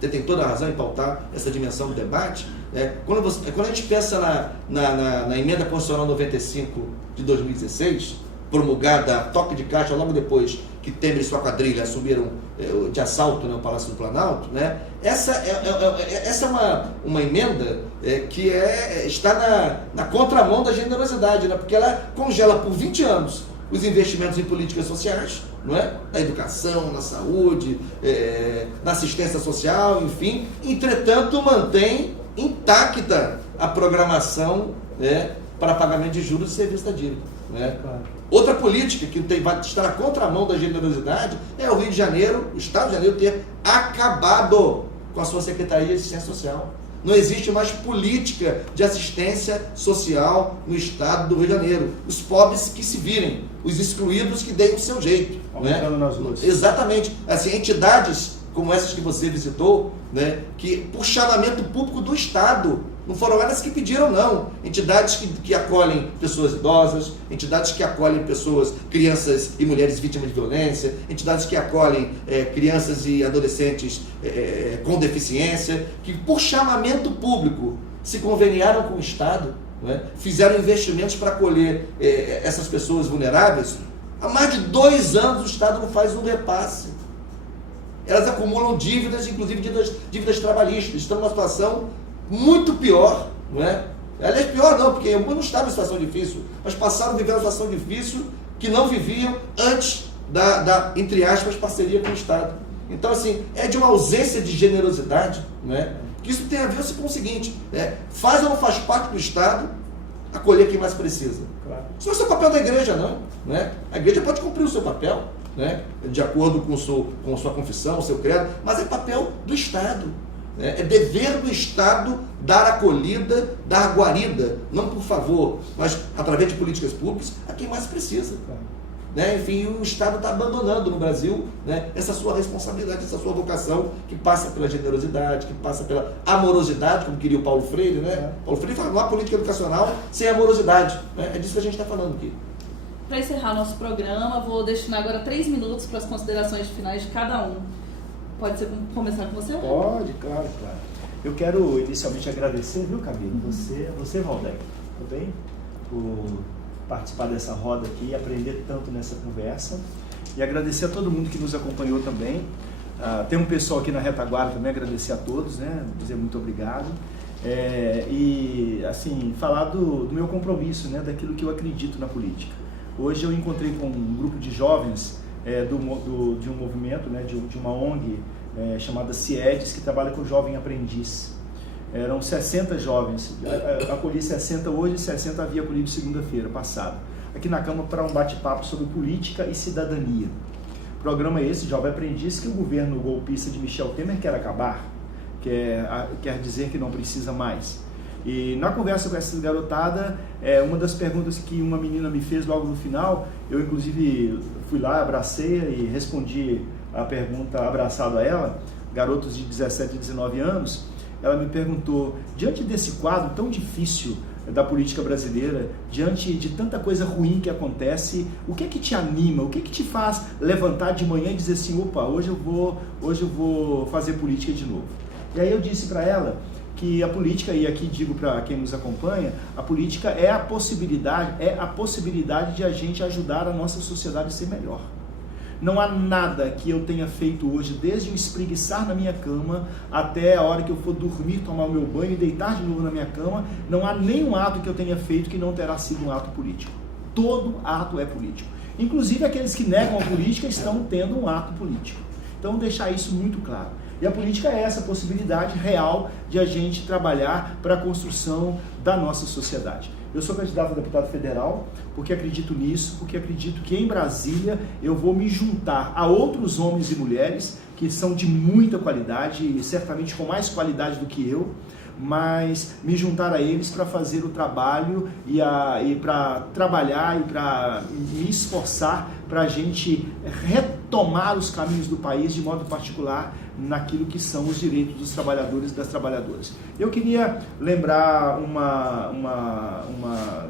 você tem toda a razão em pautar essa dimensão do debate, né? Quando a gente pensa na emenda constitucional 95 de 2016, promulgada a toque de caixa logo depois que Temer e sua quadrilha assumiram de assalto, né, o Palácio do Planalto, né? Essa é uma emenda que está na contramão da generosidade, né? Porque ela congela por 20 anos os investimentos em políticas sociais, não é? Na educação, na saúde, na assistência social, enfim. Entretanto, mantém intacta a programação, né, para pagamento de juros e serviço da dívida, né? Claro. Outra política que vai estar na contramão da generosidade é o Rio de Janeiro, o Estado de Janeiro, ter acabado com a sua Secretaria de Assistência Social. Não existe mais política de assistência social no Estado do Rio de Janeiro. Os pobres que se virem, os excluídos que deem o seu jeito. Aumentando, né? Nas ruas. Exatamente. Assim, entidades como essas que você visitou, né, que por chamamento público do Estado, não foram elas que pediram, não. Entidades que acolhem pessoas idosas, entidades que acolhem crianças e mulheres vítimas de violência, entidades que acolhem crianças e adolescentes com deficiência, que por chamamento público se conveniaram com o Estado, né, fizeram investimentos para acolher essas pessoas vulneráveis. Há mais de 2 anos o Estado não faz um repasse. Elas acumulam dívidas, inclusive dívidas trabalhistas. Estão numa situação muito pior, não é? Aliás, pior não, porque alguns não estavam em situação difícil, mas passaram a viver uma situação difícil que não viviam antes da entre aspas, parceria com o Estado. Então, assim, é de uma ausência de generosidade, não é? Que isso tem a ver com o seguinte, faz ou não faz parte do Estado acolher quem mais precisa. Claro. Isso não é o papel da igreja, não é? A igreja pode cumprir o seu papel, né, de acordo com sua confissão, o seu credo, mas é papel do Estado. É dever do Estado dar acolhida, dar guarida, não por favor, mas através de políticas públicas, a quem mais precisa. Né? Enfim, o Estado está abandonando no Brasil, né, essa sua responsabilidade, essa sua vocação, que passa pela generosidade, que passa pela amorosidade, como queria o Paulo Freire. Né? Paulo Freire fala, não há política educacional sem amorosidade. Né? É disso que a gente está falando aqui. Para encerrar nosso programa, vou destinar agora 3 minutos para as considerações finais de cada um. Pode ser começar com você? Pode, claro. Eu quero inicialmente agradecer, viu, Camila? Você, Valdeir, também, por participar dessa roda aqui e aprender tanto nessa conversa. E agradecer a todo mundo que nos acompanhou também. Tem um pessoal aqui na retaguarda também, agradecer a todos, né? Dizer muito obrigado. E, assim, falar do meu compromisso, né? Daquilo que eu acredito na política. Hoje eu encontrei com um grupo de jovens de um movimento, né, de uma ONG chamada CIEDES, que trabalha com jovem aprendiz. Eram 60 jovens, acolhi 60 hoje, 60 havia acolhido segunda-feira passada, aqui na Câmara para um bate-papo sobre política e cidadania. Programa esse, Jovem Aprendiz, que o governo golpista de Michel Temer quer acabar, quer dizer que não precisa mais. E na conversa com essa garotada, uma das perguntas que uma menina me fez logo no final, eu inclusive fui lá, abracei e respondi a pergunta abraçado a ela, garotos de 17 e 19 anos, ela me perguntou, diante desse quadro tão difícil da política brasileira, diante de tanta coisa ruim que acontece, o que é que te anima, o que é que te faz levantar de manhã e dizer assim, opa, hoje eu vou fazer política de novo. E aí eu disse para ela que a política, e aqui digo para quem nos acompanha, a política é a possibilidade de a gente ajudar a nossa sociedade a ser melhor. Não há nada que eu tenha feito hoje, desde o espreguiçar na minha cama até a hora que eu for dormir, tomar o meu banho e deitar de novo na minha cama, não há nenhum ato que eu tenha feito que não terá sido um ato político. Todo ato é político. Inclusive aqueles que negam a política estão tendo um ato político. Então deixar isso muito claro. E a política é essa possibilidade real de a gente trabalhar para a construção da nossa sociedade. Eu sou candidato a deputado federal porque acredito nisso, porque acredito que em Brasília eu vou me juntar a outros homens e mulheres que são de muita qualidade, e certamente com mais qualidade do que eu, mas me juntar a eles para fazer o trabalho e para trabalhar e para me esforçar para a gente retomar os caminhos do país, de modo particular naquilo que são os direitos dos trabalhadores e das trabalhadoras. Eu queria lembrar uma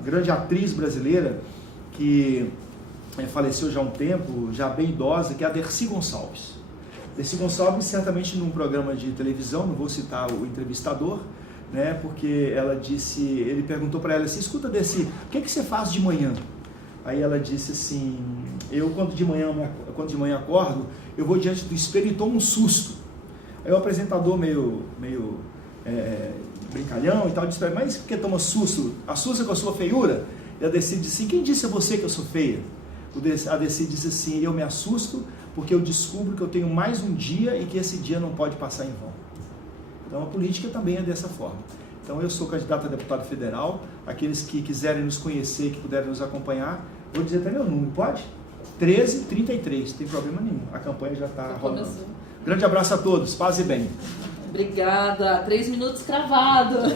grande atriz brasileira que faleceu já há um tempo, já bem idosa, que é a Dercy Gonçalves. Dercy Gonçalves, certamente num programa de televisão, não vou citar o entrevistador, né, porque ele perguntou para ela assim: escuta, Dercy, o que você faz de manhã? Aí ela disse assim: eu quando de manhã acordo, eu vou diante do espelho e tomo um susto. Aí o apresentador meio brincalhão e tal, disse: mas por que toma susto? Assusta com a sua feiura? E a Dercy disse assim: quem disse a você que eu sou feia? A Dercy disse assim: eu me assusto porque eu descubro que eu tenho mais um dia e que esse dia não pode passar em vão. Então a política também é dessa forma. Então eu sou candidato a deputado federal. Aqueles que quiserem nos conhecer, que puderem nos acompanhar, vou dizer até meu número, pode? 1333, não tem problema nenhum. A campanha já está rolando. Grande abraço a todos, paz e bem. Obrigada. 3 minutos cravados.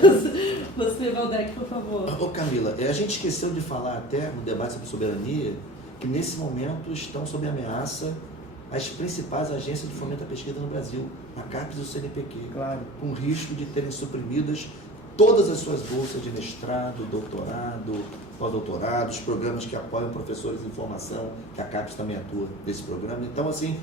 Você, Valdec, por favor. Ô Camila, a gente esqueceu de falar até no debate sobre soberania que nesse momento estão sob ameaça as principais agências de fomento à pesquisa no Brasil, a CAPES e o CNPq, claro, com risco de terem suprimidas todas as suas bolsas de mestrado, doutorado, pós-doutorado, os programas que apoiam professores em formação, que a CAPES também atua nesse programa. Então, assim,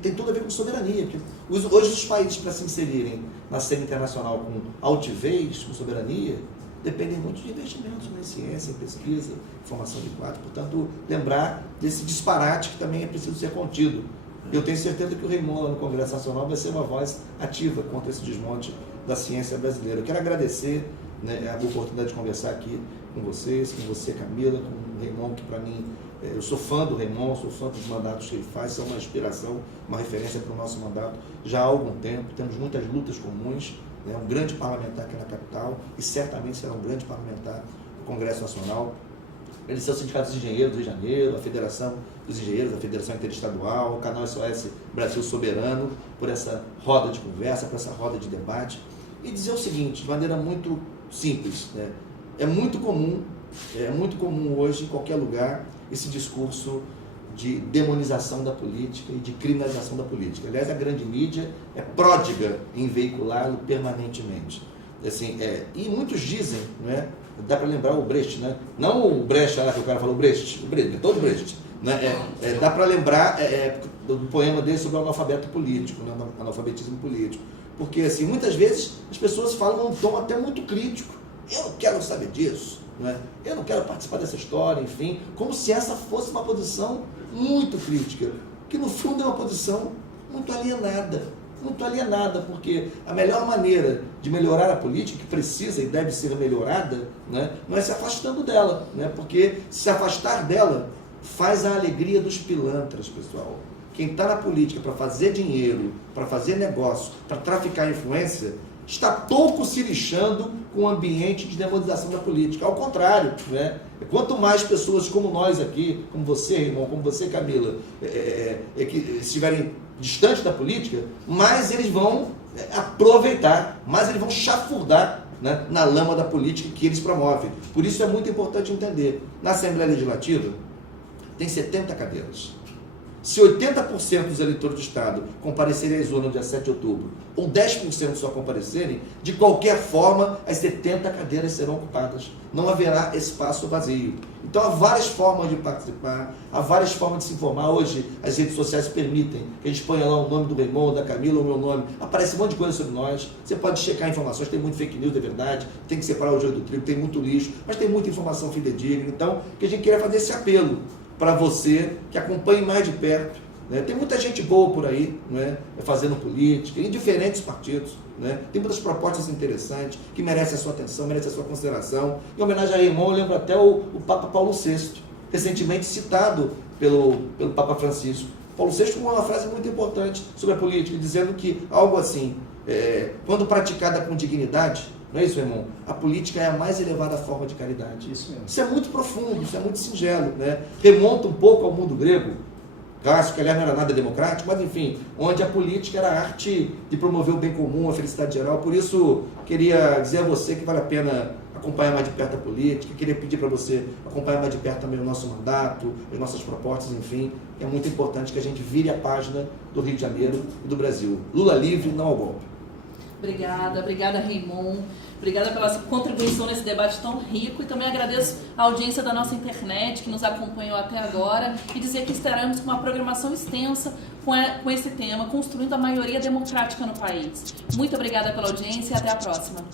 tem tudo a ver com soberania. Hoje os países, para se inserirem na cena internacional com altivez, com soberania, dependem muito de investimentos em ciência, em pesquisa, em formação de quadro. Portanto, lembrar desse disparate que também é preciso ser contido. Eu tenho certeza que o Raymond, lá no Congresso Nacional, vai ser uma voz ativa contra esse desmonte da ciência brasileira. Eu quero agradecer, né, a oportunidade de conversar aqui com vocês, com você, Camila, com o Raymond, que para mim, eu sou fã do Raymond, sou fã dos mandatos que ele faz, são uma inspiração, uma referência para o nosso mandato já há algum tempo. Temos muitas lutas comuns, né, um grande parlamentar aqui na capital e certamente será um grande parlamentar no Congresso Nacional. Eles são o Sindicato dos Engenheiros do Rio de Janeiro, a Federação dos Engenheiros, a Federação Interestadual, o canal SOS Brasil Soberano, por essa roda de conversa, por essa roda de debate. E dizer o seguinte, de maneira muito simples, né? É muito comum hoje, em qualquer lugar, esse discurso de demonização da política e de criminalização da política. Aliás, a grande mídia é pródiga em veiculá-lo permanentemente. Assim, e muitos dizem, né, dá para lembrar o Brecht, né? Não o Brecht lá que o cara falou, todo Brecht. Né? Dá para lembrar do poema dele sobre o analfabeto político, né? Analfabetismo político. Porque assim, muitas vezes as pessoas falam num tom até muito crítico. Eu não quero saber disso, né? Eu não quero participar dessa história, enfim, como se essa fosse uma posição muito crítica, que no fundo é uma posição muito alienada, porque a melhor maneira de melhorar a política, que precisa e deve ser melhorada, né, não é se afastando dela, né, porque se afastar dela faz a alegria dos pilantras, pessoal. Quem está na política para fazer dinheiro, para fazer negócio, para traficar influência, está pouco se lixando com o ambiente de demonização da política. Ao contrário, né? Quanto mais pessoas como nós aqui, como você, irmão, como você, Camila, que estiverem distantes da política, mais eles vão aproveitar, mais eles vão chafurdar, né, na lama da política que eles promovem. Por isso é muito importante entender. Na Assembleia Legislativa tem 70 cadeiras. Se 80% dos eleitores do Estado comparecerem às urnas no dia 7 de outubro, ou 10% só comparecerem, de qualquer forma, as 70 cadeiras serão ocupadas. Não haverá espaço vazio. Então, há várias formas de participar, há várias formas de se informar. Hoje, as redes sociais permitem que a gente ponha lá o nome do Raymond, da Camila, o meu nome. Aparece um monte de coisa sobre nós. Você pode checar informações, tem muito fake news, é verdade. Tem que separar o joio do trigo, tem muito lixo, mas tem muita informação fidedigna. Então, o que a gente queria fazer esse apelo para você que acompanhe mais de perto, né? Tem muita gente boa por aí, né, fazendo política, em diferentes partidos, né? Tem muitas propostas interessantes que merecem a sua atenção, merecem a sua consideração. Em homenagem a Raymond, eu lembro até o Papa Paulo VI, recentemente citado pelo Papa Francisco. Paulo VI com uma frase muito importante sobre a política, dizendo que algo assim, quando praticada com dignidade, não é isso, Raymond? A política é a mais elevada forma de caridade. Isso mesmo. Isso é muito profundo, isso é muito singelo, né? Remonta um pouco ao mundo grego. Cássio, que aliás não era nada democrático, mas enfim, onde a política era a arte de promover o bem comum, a felicidade geral. Por isso, queria dizer a você que vale a pena acompanhar mais de perto a política, queria pedir para você acompanhar mais de perto também o nosso mandato, as nossas propostas, enfim. É muito importante que a gente vire a página do Rio de Janeiro e do Brasil. Lula livre, não ao golpe. Obrigada, Raymond. Obrigada pela sua contribuição nesse debate tão rico e também agradeço a audiência da nossa internet que nos acompanhou até agora e dizer que estaremos com uma programação extensa com esse tema, construindo a maioria democrática no país. Muito obrigada pela audiência e até a próxima.